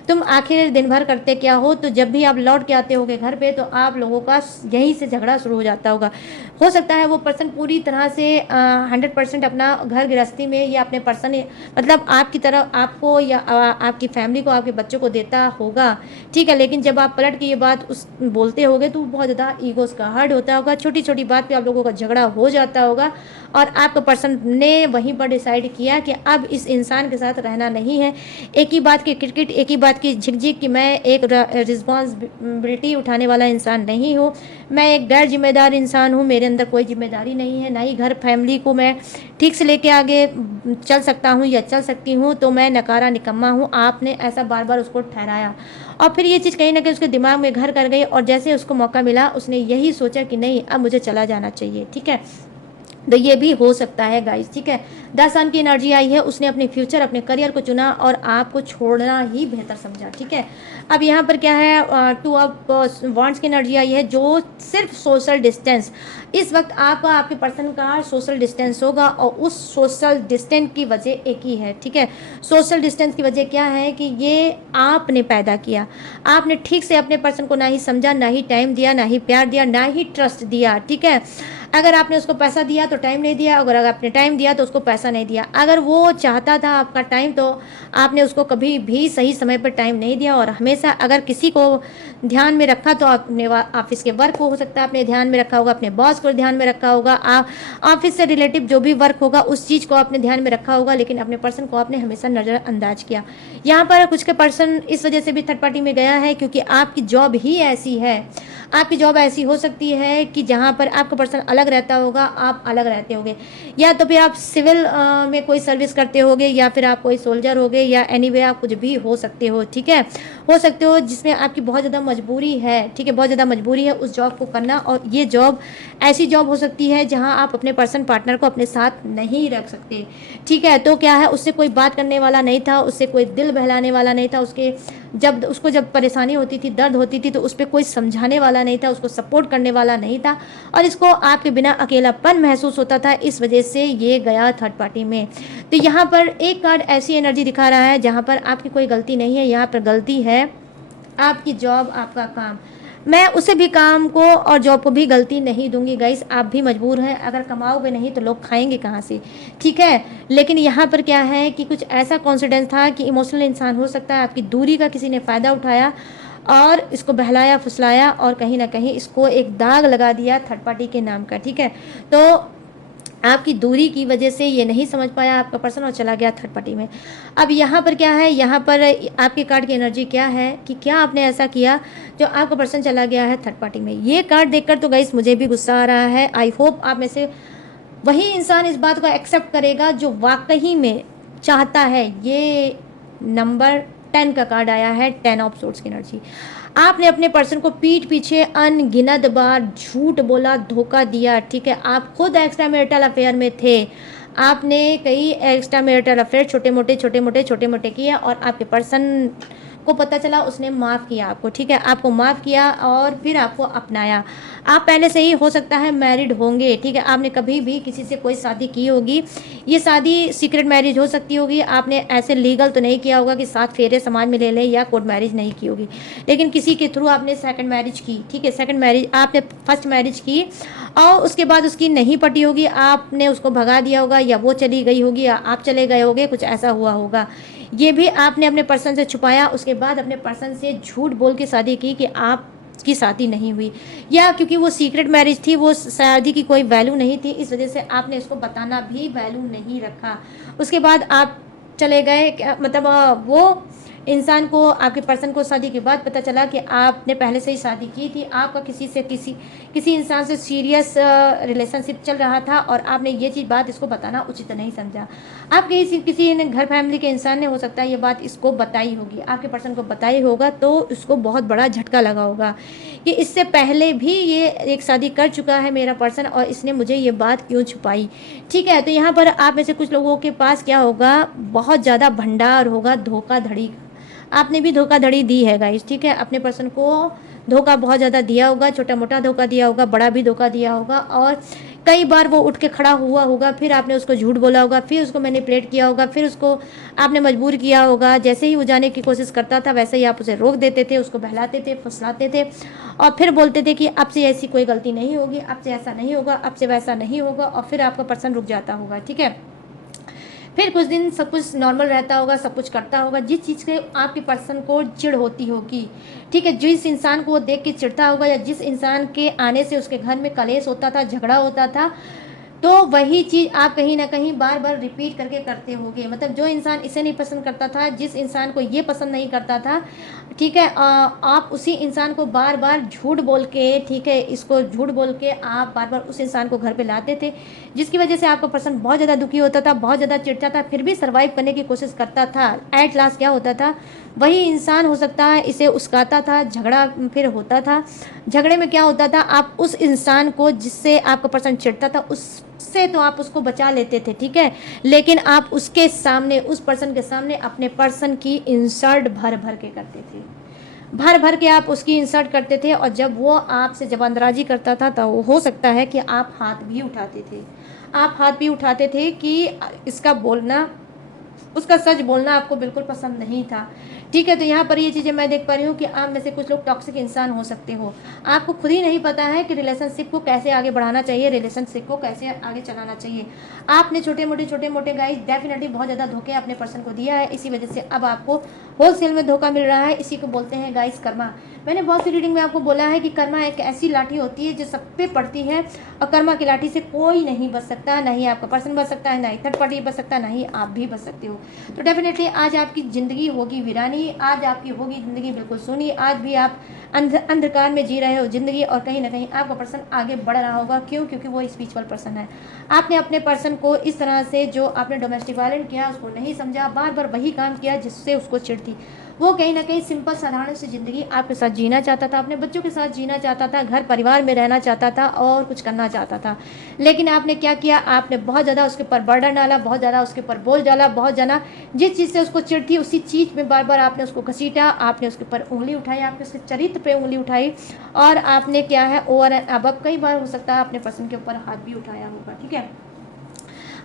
तुम आखिर दिन भर करते क्या हो। तो जब भी आप लौट के आते होगे घर पे, तो आप लोगों का यहीं से झगड़ा शुरू हो जाता होगा। हो सकता है वो पर्सन पूरी तरह से 100% अपना घर गृहस्थी में, या अपने पर्सन मतलब आपकी तरफ आपको या आपकी फैमिली को, आपके बच्चों को देता होगा, ठीक है, लेकिन जब आप पलट के ये बात उस बोलते होगे तो बहुत ज़्यादा ईगोस का हर्ट होता होगा, छोटी छोटी बात पे आप लोगों का झगड़ा हो जाता होगा, और आपका पर्सन ने वहीं पर डिसाइड किया कि अब इस इंसान के साथ रहना नहीं है। एक ही बात की क्रिकेट, एक ही बात की झिकझिक कि मैं एक रिस्पॉन्सिबिलिटी उठाने वाला इंसान नहीं हूँ, मैं एक गैर जिम्मेदार इंसान हूँ, मेरे अंदर कोई जिम्मेदारी नहीं है, ना ही घर फैमिली को मैं ठीक से लेके आगे चल सकता हूँ या चल सकती हूँ, तो मैं नकारा निकम्मा हूँ। आपने ऐसा बार बार उसको ठहराया, और फिर ये चीज़ कहीं ना कहीं उसके दिमाग में घर कर गई, और जैसे उसको मौका मिला उसने यही सोचा कि नहीं, अब मुझे चला जाना चाहिए, ठीक है। तो ये भी हो सकता है गाइस, ठीक है। 10 साल की एनर्जी आई है, उसने अपने फ्यूचर, अपने करियर को चुना और आपको छोड़ना ही बेहतर समझा, ठीक है। अब यहाँ पर क्या है, 2 ऑफ वांड्स की एनर्जी आई है, जो सिर्फ सोशल डिस्टेंस, इस वक्त आपका आपके पर्सन का सोशल डिस्टेंस होगा, और उस सोशल डिस्टेंस की वजह एक ही है, ठीक है। सोशल डिस्टेंस की वजह क्या है कि ये आपने पैदा किया, आपने ठीक से अपने पर्सन को ना ही समझा, ना ही टाइम दिया, ना ही प्यार दिया, ना ही ट्रस्ट दिया, ठीक है। अगर आपने उसको पैसा दिया तो टाइम नहीं दिया, अगर आपने टाइम दिया तो उसको पैसा नहीं दिया। अगर वो चाहता था आपका टाइम, तो आपने उसको कभी भी सही समय पर टाइम नहीं दिया। और हमेशा अगर किसी को ध्यान में रखा तो अपने ऑफिस के वर्क को हो सकता है आपने ध्यान में रखा होगा, अपने बॉस को ध्यान में रखा होगा, ऑफिस से रिलेटिव जो भी वर्क होगा उस चीज़ को आपने ध्यान में रखा होगा, लेकिन अपने पर्सन को आपने हमेशा नज़रअंदाज किया। यहाँ पर कुछ के पर्सन इस वजह से भी थर्ड पार्टी में गया है क्योंकि आपकी जॉब ही ऐसी है, आपकी जॉब ऐसी हो सकती है कि जहाँ पर आपका पर्सन अलग रहता होगा, आप अलग रहते होगे, या तो फिर आप सिविल में कोई सर्विस करते होगे, या फिर आप कोई सोल्जर होगे, या एनीवे आप कुछ भी हो सकते हो, ठीक है, हो सकते हो जिसमें आपकी बहुत ज़्यादा मजबूरी है, ठीक है, बहुत ज़्यादा मजबूरी है उस जॉब को करना। और ये जॉब ऐसी जॉब हो सकती है जहाँ आप अपने पर्सन पार्टनर को अपने साथ नहीं रख सकते, ठीक है। तो क्या है, उससे कोई बात करने वाला नहीं था, उससे कोई दिल बहलाने वाला नहीं था, उसके जब उसको जब परेशानी होती थी, दर्द होती थी, तो उस पर कोई समझाने वाला नहीं था, उसको सपोर्ट करने वाला नहीं था, और इसको आपके बिना अकेलापन महसूस होता था। इस वजह से ये गया थर्ड पार्टी में। तो यहाँ पर एक कार्ड ऐसी एनर्जी दिखा रहा है जहाँ पर आपकी कोई गलती नहीं है, यहाँ पर गलती है आपकी जॉब, आपका काम। मैं उसे भी काम को और जॉब को भी गलती नहीं दूंगी गाइस, आप भी मजबूर हैं, अगर कमाओगे नहीं तो लोग खाएंगे कहाँ से, ठीक है। लेकिन यहाँ पर क्या है कि कुछ ऐसा कॉन्फिडेंस था कि इमोशनल इंसान हो सकता है, आपकी दूरी का किसी ने फ़ायदा उठाया और इसको बहलाया फुसलाया और कहीं ना कहीं इसको एक दाग लगा दिया थर्ड पार्टी के नाम का, ठीक है। तो आपकी दूरी की वजह से ये नहीं समझ पाया आपका पर्सन और चला गया थर्ड पार्टी में। अब यहाँ पर क्या है, यहाँ पर आपके कार्ड की एनर्जी क्या है कि क्या आपने ऐसा किया जो आपका पर्सन चला गया है थर्ड पार्टी में। ये कार्ड देखकर तो गाइस मुझे भी गुस्सा आ रहा है। आई होप आप में से वही इंसान इस बात को एक्सेप्ट करेगा जो वाकई में चाहता है। ये नंबर 10 का कार्ड आया है, 10 ऑफ सोर्ड्स की एनर्जी। आपने अपने पर्सन को पीठ पीछे अनगिनत बार झूठ बोला, धोखा दिया, ठीक है। आप खुद एक्स्ट्रा मैरिटल अफेयर में थे, आपने कई एक्स्ट्रा मैरिटल अफेयर छोटे मोटे किए और आपके पर्सन को पता चला, उसने माफ़ किया आपको, ठीक है। आपको माफ़ किया और फिर आपको अपनाया। आप पहले से ही हो सकता है मैरिड होंगे, ठीक है। आपने कभी भी किसी से कोई शादी की होगी, ये शादी सीक्रेट मैरिज हो सकती होगी। आपने ऐसे लीगल तो नहीं किया होगा कि 7 फेरे समाज में ले लें, या कोर्ट मैरिज नहीं की होगी, लेकिन किसी के थ्रू आपने सेकंड मैरिज की, ठीक है। सेकंड मैरिज आपने फर्स्ट मैरिज की और उसके बाद उसकी नहीं पटी होगी, आपने उसको भगा दिया होगा, या वो चली गई होगी, या आप चले गए होगे, कुछ ऐसा हुआ होगा। ये भी आपने अपने पर्सन से छुपाया, उसके बाद अपने पर्सन से झूठ बोल के शादी की कि आपकी शादी नहीं हुई, या क्योंकि वो सीक्रेट मैरिज थी, वो शादी की कोई वैल्यू नहीं थी, इस वजह से आपने इसको बताना भी वैल्यू नहीं रखा। उसके बाद आप चले गए, मतलब वो इंसान को, आपके पर्सन को शादी के बाद पता चला कि आपने पहले से ही शादी की थी, आपका किसी इंसान से सीरियस रिलेशनशिप चल रहा था और आपने ये चीज़ बात इसको बताना उचित नहीं समझा। आपके किसी ने घर फैमिली के इंसान ने हो सकता है ये बात इसको बताई होगी, आपके पर्सन को बताई होगा, तो उसको बहुत बड़ा झटका लगा होगा कि इससे पहले भी ये एक शादी कर चुका है मेरा पर्सन और इसने मुझे ये बात क्यों छुपाई, ठीक है। तो यहाँ पर आप में से कुछ लोगों के पास क्या होगा, बहुत ज़्यादा भंडार होगा धोखाधड़ी। आपने भी धोखाधड़ी दी है गाइस, ठीक है। अपने पर्सन को धोखा बहुत ज़्यादा दिया होगा, छोटा मोटा धोखा दिया होगा, बड़ा भी धोखा दिया होगा, और कई बार वो उठ के खड़ा हुआ होगा, फिर आपने उसको झूठ बोला होगा, फिर उसको मैनिपुलेट किया होगा, फिर उसको आपने मजबूर किया होगा। जैसे ही वो जाने की कोशिश करता था वैसे ही आप उसे रोक देते थे, उसको बहलाते थे, फुसलाते थे और फिर बोलते थे कि अब से ऐसी कोई गलती नहीं होगी, अब से ऐसा नहीं होगा, अब से वैसा नहीं होगा, और फिर आपका पर्सन रुक जाता होगा, ठीक है। फिर कुछ दिन सब कुछ नॉर्मल रहता होगा, सब कुछ करता होगा, जिस चीज़ से आपके पर्सन को चिढ़ होती होगी, ठीक है। जिस इंसान को वो देख के चिढ़ता होगा या जिस इंसान के आने से उसके घर में कलेश होता था, झगड़ा होता था, तो वही चीज़ आप कहीं ना कहीं बार बार रिपीट करके करते होगे। मतलब जो इंसान इसे नहीं पसंद करता था, जिस इंसान को ये पसंद नहीं करता था, ठीक है, आप उसी इंसान को बार बार झूठ बोल के, ठीक है, इसको झूठ बोल के आप बार बार उस इंसान को घर पे लाते थे, जिसकी वजह से आपका पर्सन बहुत ज़्यादा दुखी होता था, बहुत ज़्यादा चिढ़ता था, फिर भी सर्वाइव करने की कोशिश करता था। एट लास्ट क्या होता था, वही इंसान हो सकता है इसे उस्काता था, झगड़ा फिर होता था। झगड़े में क्या होता था, आप उस इंसान को जिससे आपका पर्सन चिढ़ता था उससे तो आप उसको बचा लेते थे, ठीक है, लेकिन आप उसके सामने, उस पर्सन के सामने अपने पर्सन की इंसल्ट भर भर के करते थे, भर भर के आप उसकी इंसल्ट करते थे। और जब वो आपसे जबानदराजी करता था तो हो सकता है कि आप हाथ भी उठाते थे, आप हाथ भी उठाते थे कि इसका बोलना, उसका सच बोलना आपको बिल्कुल पसंद नहीं था, ठीक है। तो यहाँ पर ये चीज़ें मैं देख पा रही हूँ कि आप में से कुछ लोग टॉक्सिक इंसान हो सकते हो, आपको खुद ही नहीं पता है कि रिलेशनशिप को कैसे आगे बढ़ाना चाहिए, रिलेशनशिप को कैसे आगे चलाना चाहिए। आपने छोटे मोटे गाइस डेफिनेटली बहुत ज़्यादा धोखे अपने पर्सन को दिया है, इसी वजह से अब आपको होलसेल में धोखा मिल रहा है। इसी को बोलते हैं गाइस कर्मा। मैंने बहुत सी रीडिंग में आपको बोला है कि कर्मा एक ऐसी लाठी होती है जो सब पे पड़ती है, और कर्मा की लाठी से कोई नहीं बच सकता, ना ही आपका पर्सन बच सकता है, ना ही थर्ड पार्टी बच सकता है, ना ही आप भी बच सकते हो। तो डेफिनेटली आज आपकी ज़िंदगी होगी वीरानी, आज आपकी होगी ज़िंदगी बिल्कुल सुनी, आज भी आप अंधकार में जी रहे हो ज़िंदगी, और कहीं ना कहीं आपका पर्सन आगे बढ़ रहा होगा। क्यों? क्योंकि वो स्पिरिचुअल पर्सन है। आपने अपने पर्सन को इस तरह से, जो आपने डोमेस्टिक वायलेंस किया, उसको नहीं समझा, बार बार वही काम किया जिससे उसको चिढ़ थी। वो कहीं ना कहीं सिंपल साधारण सी ज़िंदगी आपके साथ जीना चाहता था, अपने बच्चों के साथ जीना चाहता था, घर परिवार में रहना चाहता था और कुछ करना चाहता था। लेकिन आपने क्या किया, आपने बहुत ज़्यादा उसके ऊपर बर्डन डाला, बहुत ज़्यादा उसके ऊपर बोझ डाला, बहुत ज़्यादा ना, जिस चीज़ से उसको चिढ़ थी उसी चीज़ में बार बार आपने उसको घसीटा, आपने उसके ऊपर उंगली उठाई, आपने उसके चरित्र पे उंगली उठाई और आपने क्या है ओवर एंड अब कई बार हो सकता है आपने पर्सन के ऊपर हाथ भी उठाया होगा। ठीक है,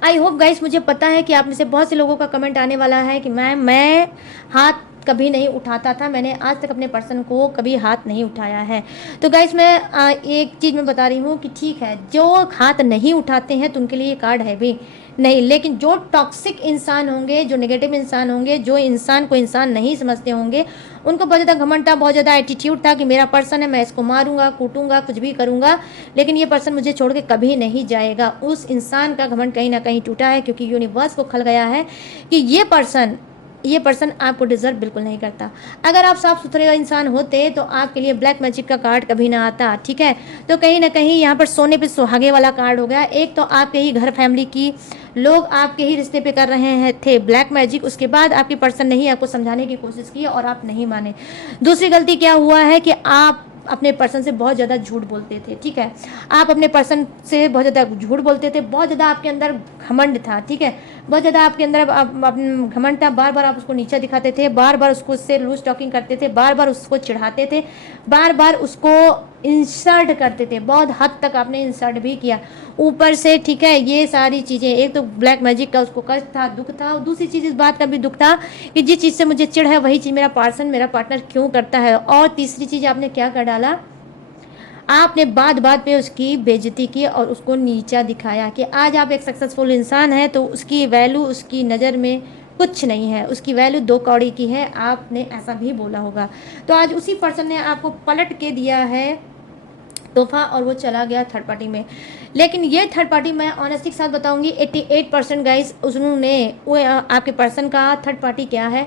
आई होप गाइस, मुझे पता है कि आप में से बहुत से लोगों का कमेंट आने वाला है कि मैं हाथ कभी नहीं उठाता था, मैंने आज तक अपने पर्सन को कभी हाथ नहीं उठाया है। तो गाइस मैं एक चीज़ मैं बता रही हूँ कि ठीक है, जो हाथ नहीं उठाते हैं तो उनके लिए ये कार्ड है भी नहीं, लेकिन जो टॉक्सिक इंसान होंगे, जो नेगेटिव इंसान होंगे, जो इंसान को इंसान नहीं समझते होंगे, उनको बहुत ज़्यादा घमंड था, बहुत ज़्यादा एटीट्यूड था कि मेरा पर्सन है, मैं इसको मारूंगा, कूटूंगा, कुछ भी करूंगा, लेकिन ये पर्सन मुझे छोड़ के कभी नहीं जाएगा। उस इंसान का घमंड कहीं ना कहीं टूटा है, क्योंकि यूनिवर्स को खल गया है कि ये पर्सन आपको डिजर्व बिल्कुल नहीं करता। अगर आप साफ सुथरे इंसान होते तो आपके लिए ब्लैक मैजिक का कार्ड कभी ना आता। ठीक है, तो कहीं ना कहीं यहाँ पर सोने पे सुहागे वाला कार्ड हो गया। एक तो आपके ही घर फैमिली की लोग आपके ही रिश्ते पे कर रहे हैं थे ब्लैक मैजिक, उसके बाद आपके पर्सन ने ही आपको समझाने की कोशिश की और आप नहीं माने। दूसरी गलती क्या हुआ है कि आप अपने पर्सन से बहुत ज़्यादा झूठ बोलते थे। ठीक है, आप अपने पर्सन से बहुत ज़्यादा झूठ बोलते थे, बहुत ज़्यादा आपके अंदर घमंड था। ठीक है, बहुत ज़्यादा आपके अंदर घमंड था, बार बार आप उसको नीचा दिखाते थे, बार बार उसको उससे लूज टॉकिंग करते थे, बार बार उसको चिढ़ाते थे, बार बार उसको इंसल्ट करते थे, बहुत हद तक आपने इंसल्ट भी किया ऊपर से। ठीक है, ये सारी चीज़ें, एक तो ब्लैक मैजिक का उसको कष्ट था, दुख था, और दूसरी चीज़ इस बात का भी दुख था कि जिस चीज़ से मुझे चिढ़ है वही चीज़ मेरा पार्टनर क्यों करता है। और तीसरी चीज़ आपने क्या कर डाला, आपने बात बात पे उसकी बेइज्जती की और उसको नीचा दिखाया कि आज आप एक सक्सेसफुल इंसान हैं तो उसकी वैल्यू उसकी नज़र में कुछ नहीं है, उसकी वैल्यू 2 कौड़ी की है, आपने ऐसा भी बोला होगा। तो आज उसी पर्सन ने आपको पलट के दिया है तोहफा और वो चला गया थर्ड पार्टी में। लेकिन ये थर्ड पार्टी मैं ऑनेस्टी के साथ बताऊंगी 88% गाइस उसने वो आपके पर्सन का थर्ड पार्टी क्या है,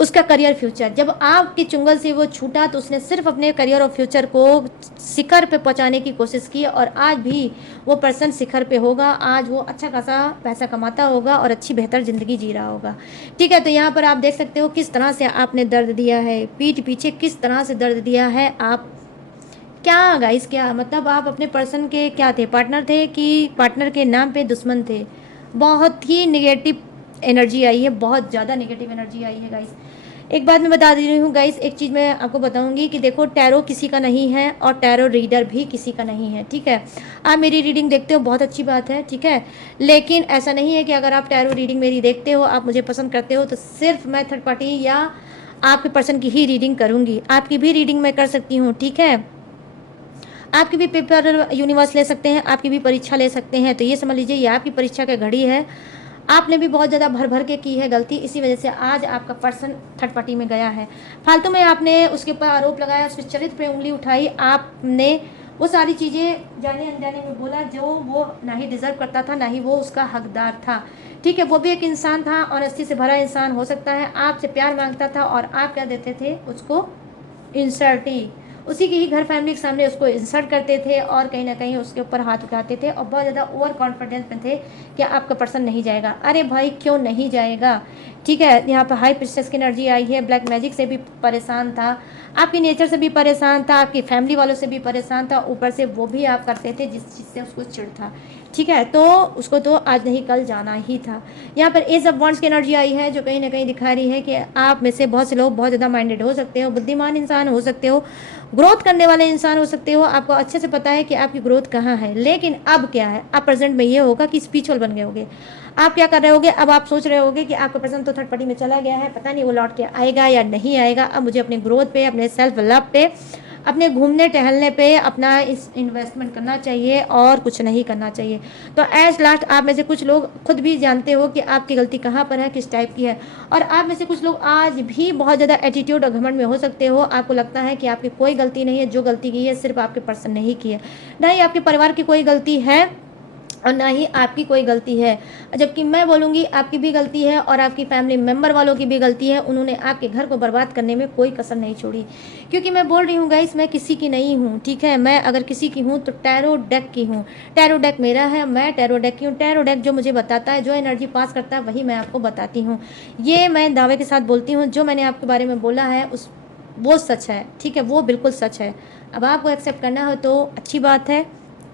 उसका करियर फ्यूचर। जब आपके चुंगल से वो छूटा तो उसने सिर्फ अपने करियर और फ्यूचर को शिखर पे पहुंचाने की कोशिश की और आज भी वो पर्सन शिखर पे होगा। आज वो अच्छा खासा पैसा कमाता होगा और अच्छी बेहतर ज़िंदगी जी रहा होगा। ठीक है, तो यहाँ पर आप देख सकते हो किस तरह से आपने दर्द दिया है, पीठ पीछे किस तरह से दर्द दिया है। आप क्या गाइस, क्या मतलब आप अपने पर्सन के क्या थे, पार्टनर थे कि पार्टनर के नाम पे दुश्मन थे। बहुत ही नेगेटिव एनर्जी आई है, बहुत ज़्यादा नेगेटिव एनर्जी आई है गाइस। एक बात मैं बता दे रही हूँ गाइस, एक चीज़ मैं आपको बताऊंगी कि देखो टैरो किसी का नहीं है और टैरो रीडर भी किसी का नहीं है। ठीक है, आप मेरी रीडिंग देखते हो बहुत अच्छी बात है। ठीक है, लेकिन ऐसा नहीं है कि अगर आप टैरो रीडिंग मेरी देखते हो, आप मुझे पसंद करते हो तो सिर्फ मैं थर्ड पार्टी या आपके पर्सन की ही रीडिंग करूँगी। आपकी भी रीडिंग मैं कर सकती हूँ। ठीक है, आपकी भी पेपर यूनिवर्स ले सकते हैं, आपकी भी परीक्षा ले सकते हैं। तो ये समझ लीजिए ये आपकी परीक्षा की घड़ी है, आपने भी बहुत ज़्यादा भर भर के की है गलती, इसी वजह से आज आपका पर्सन थर्ड पार्टी में गया है। फालतू में आपने उसके ऊपर आरोप लगाया, उसके चरित्र पे उंगली उठाई, आपने वो सारी चीज़ें जाने अनजाने में बोला जो वो ना ही डिज़र्व करता था, ना ही वो उसका हकदार था। ठीक है, वो भी एक इंसान था, ऑनेस्टी से भरा इंसान हो सकता है, आपसे प्यार मांगता था और आप क्या देते थे उसको, इंसल्टी। उसी की ही घर फैमिली के सामने उसको इंसल्ट करते थे और कहीं ना कहीं उसके ऊपर हाथ उठाते थे और बहुत ज़्यादा ओवर कॉन्फिडेंस में थे कि आपका पर्सन नहीं जाएगा। अरे भाई क्यों नहीं जाएगा। ठीक है, यहाँ पर हाई प्रिस्टेस की एनर्जी आई है, ब्लैक मैजिक से भी परेशान था, आपकी नेचर से भी परेशान था, आपकी फैमिली वालों से भी परेशान था, ऊपर से वो भी आप करते थे जिस चीज़ से उसको चिढ़ था। ठीक है, तो उसको तो आज नहीं कल जाना ही था। यहाँ पर एज ऑफ वॉन्ड्स की एनर्जी आई है जो कहीं ना कहीं दिखा रही है कि आप में से बहुत से लोग बहुत ज़्यादा माइंडेड हो सकते हो, बुद्धिमान इंसान हो सकते हो, ग्रोथ करने वाले इंसान हो सकते हो, आपको अच्छे से पता है कि आपकी ग्रोथ कहाँ है। लेकिन अब क्या है, अब प्रेजेंट में ये होगा कि स्पिरिचुअल बन गए होगे। आप क्या कर रहे होगे, अब आप सोच रहे होगे कि आपका पर्सन तो थर्ड पार्टी में चला गया है, पता नहीं वो लौट के आएगा या नहीं आएगा। अब मुझे अपने ग्रोथ पे, अपने सेल्फ लव पे, अपने घूमने टहलने पे अपना इस इन्वेस्टमेंट करना चाहिए और कुछ नहीं करना चाहिए। तो एज लास्ट आप में से कुछ लोग खुद भी जानते हो कि आपकी गलती कहाँ पर है, किस टाइप की है। और आप में से कुछ लोग आज भी बहुत ज़्यादा एटीट्यूड और घमंड में हो सकते हो, आपको लगता है कि आपकी कोई गलती नहीं है, जो गलती की है सिर्फ आपके पर्सन ने ही की है, ना ही आपके परिवार की कोई गलती है और ना ही आपकी कोई गलती है। जबकि मैं बोलूँगी आपकी भी गलती है और आपकी फैमिली मेम्बर वालों की भी गलती है, उन्होंने आपके घर को बर्बाद करने में कोई कसर नहीं छोड़ी। क्योंकि मैं बोल रही हूँ गाइस, मैं किसी की नहीं हूँ। ठीक है, मैं अगर किसी की हूँ तो टैरो डेक की हूँ, टैरो डेक मेरा है, मैं टैरो डेक की हूँ। टैरो डेक जो मुझे बताता है, जो एनर्जी पास करता है वही मैं आपको बताती हूँ। ये मैं दावे के साथ बोलती हूँ, जो मैंने आपके बारे में बोला है वो सच है। ठीक है, वो बिल्कुल सच है। अब आपको एक्सेप्ट करना हो तो अच्छी बात है,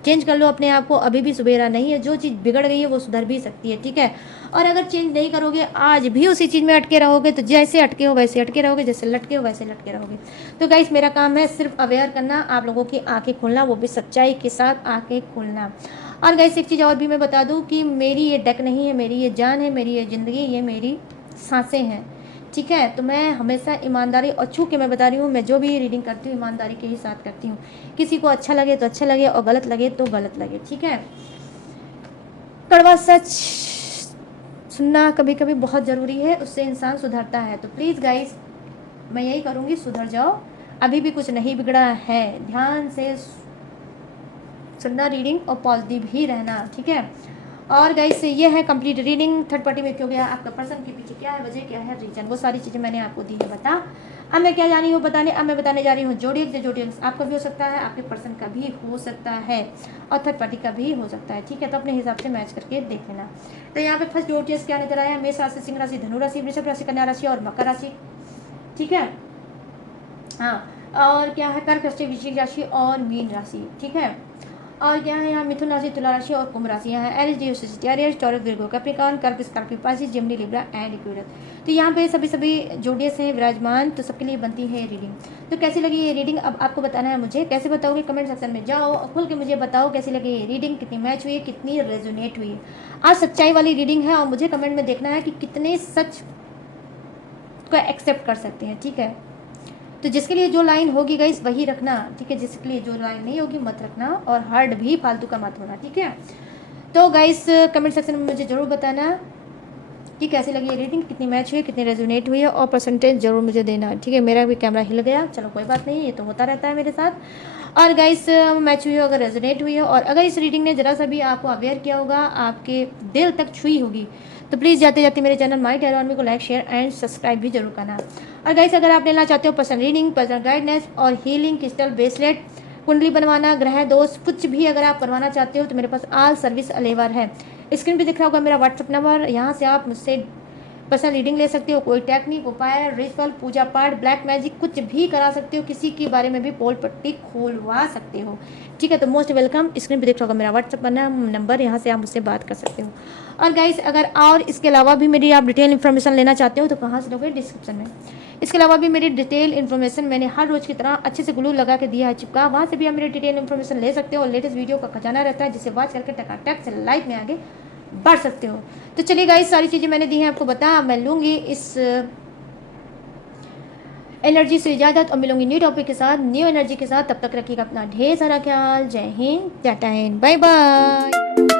चेंज कर लो अपने आप को, अभी भी सुबेरा नहीं है। जो चीज़ बिगड़ गई है वो सुधर भी सकती है, ठीक है। और अगर चेंज नहीं करोगे, आज भी उसी चीज़ में अटके रहोगे, तो जैसे अटके हो वैसे अटके रहोगे, जैसे लटके हो वैसे लटके रहोगे। तो गाइस मेरा काम है सिर्फ अवेयर करना, आप लोगों की आंखें खोलना, वो भी सच्चाई के साथ आंखें खोलना। और गाइस एक चीज़ और भी मैं बता दूं कि मेरी ये डेक नहीं है, मेरी ये जान है, मेरी ये ज़िंदगी, ये मेरी सांसें हैं, ठीक है। तो मैं हमेशा ईमानदारी और छू के मैं बता रही हूँ, मैं जो भी रीडिंग करती हूँ ईमानदारी के ही साथ करती हूँ। किसी को अच्छा लगे तो अच्छा लगे और गलत लगे तो गलत लगे, ठीक है। कड़वा सच सुनना कभी कभी बहुत ज़रूरी है, उससे इंसान सुधरता है। तो प्लीज़ गाइस मैं यही करूँगी, सुधर जाओ, अभी भी कुछ नहीं बिगड़ा है। ध्यान से सुनना रीडिंग और पॉजिटिव ही रहना, ठीक है। और गाइस ये है कंप्लीट रीडिंग। थर्ड पार्टी में क्यों गया, आपका पर्सन के पीछे क्या है, वजह क्या है, रीजन, वो सारी चीज़ें मैंने आपको दी है बता। अब मैं क्या जानी हूँ बताने, अब मैं बताने जा रही हूँ जोडियक। जो जोडियक आपका भी हो सकता है, आपके पर्सन का भी हो सकता है, और थर्ड पार्टी का भी हो सकता है, ठीक है। तो अपने हिसाब से मैच करके देख लेना। तो यहाँ पे फर्स्ट जोडियक क्या नजर आया, मेष राशि, सिंह राशि, धनु राशि, वृषभ राशि, कन्या राशि और मकर राशि, ठीक है। हाँ, और क्या है कर्क राशि, वृश्चिक राशि और मीन राशि, ठीक है। और क्या है यहाँ मिथुन राशि, तुला राशि और कुंभ राशि। यहाँ है एरिस, लियो, सजिटेरियस, टॉरस, विर्गो, कैप्रिकॉर्न, कर्क, Scorpio, Pisces, Gemini, Libra and Aquarius. तो यहाँ पे सभी जोडियस हैं विराजमान, तो सबके लिए बनती है रीडिंग। तो कैसी लगी ये रीडिंग, अब आपको बताना है मुझे। कैसे बताओगे, कमेंट सेक्शन में जाओ, खुल के मुझे बताओ कैसी लगी ये रीडिंग, कितनी मैच हुई है, कितनी रेजोनेट हुई है। आज सच्चाई वाली रीडिंग है और मुझे कमेंट में देखना है कि कितने सच को एक्सेप्ट कर सकते हैं, ठीक है। तो जिसके लिए जो लाइन होगी गाइस वही रखना, ठीक है। जिसके लिए जो लाइन नहीं होगी मत रखना, और हार्ड भी फालतू का मत होना, ठीक है। तो गाइस कमेंट सेक्शन में मुझे ज़रूर बताना कि कैसी लगी ये रीडिंग, कितनी मैच हुई, कितनी रेजोनेट हुई है, और परसेंटेज जरूर मुझे देना, ठीक है। मेरा भी कैमरा हिल गया, चलो कोई बात नहीं, ये तो होता रहता है मेरे साथ। और गाइस मैच हुई हो, अगर रेजोनेट हुई हो, और अगर इस रीडिंग ने ज़रा सा भी आपको अवेयर किया होगा, आपके दिल तक छुई होगी, तो प्लीज़ जाते जाते मेरे चैनल माई टैरो आर्मी को लाइक, शेयर एंड सब्सक्राइब भी जरूर करना। और गाइस अगर आप लेना चाहते हो पर्सनल रीडिंग, पर्सनल गाइडेंस और हीलिंग, क्रिस्टल ब्रेसलेट, कुंडली बनवाना, ग्रह दोष, कुछ भी अगर आप करवाना चाहते हो, तो मेरे पास ऑल सर्विस अवेलेबल है। स्क्रीन पे दिख रहा होगा मेरा व्हाट्सअप नंबर, यहाँ से आप मुझसे पर्सनल रीडिंग ले सकते हो। कोई टेक्निक, उपाय, रिचुअल, पूजा पाठ, ब्लैक मैजिक, कुछ भी करा सकते हो। किसी के बारे में भी पोल पट्टी खोलवा सकते हो, ठीक है। तो मोस्ट वेलकम। स्क्रीन पे देख रहा होगा मेरा व्हाट्सअप नंबर, यहाँ से आप मुझसे बात कर सकते हो। और गाइस अगर और इसके अलावा भी मेरी आप डिटेल इन्फॉर्मेशन लेना चाहते हो, तो कहाँ से लोगे, डिस्क्रिप्शन में। इसके अलावा भी मेरी डिटेल इन्फॉर्मेशन मैंने हर रोज़ की तरह अच्छे से ग्लू लगा के दिया है, चिपका, वहाँ से भी आप मेरी डिटेल इन्फॉर्मेशन ले सकते हो। और लेटेस्ट वीडियो का खजाना रहता है, जिसे वॉच करके टकाटक से लाइफ में आगे बढ़ सकते हो। तो चलिए गाइस सारी चीज़ें मैंने दी हैं आपको बता, मैं लूँगी इस एनर्जी से इजाज़त और मिलूंगी न्यू टॉपिक के साथ, न्यू एनर्जी के साथ। तब तक रखिएगा अपना ढेर सारा ख्याल। जय हिंद, टाटा एंड बाय बाय।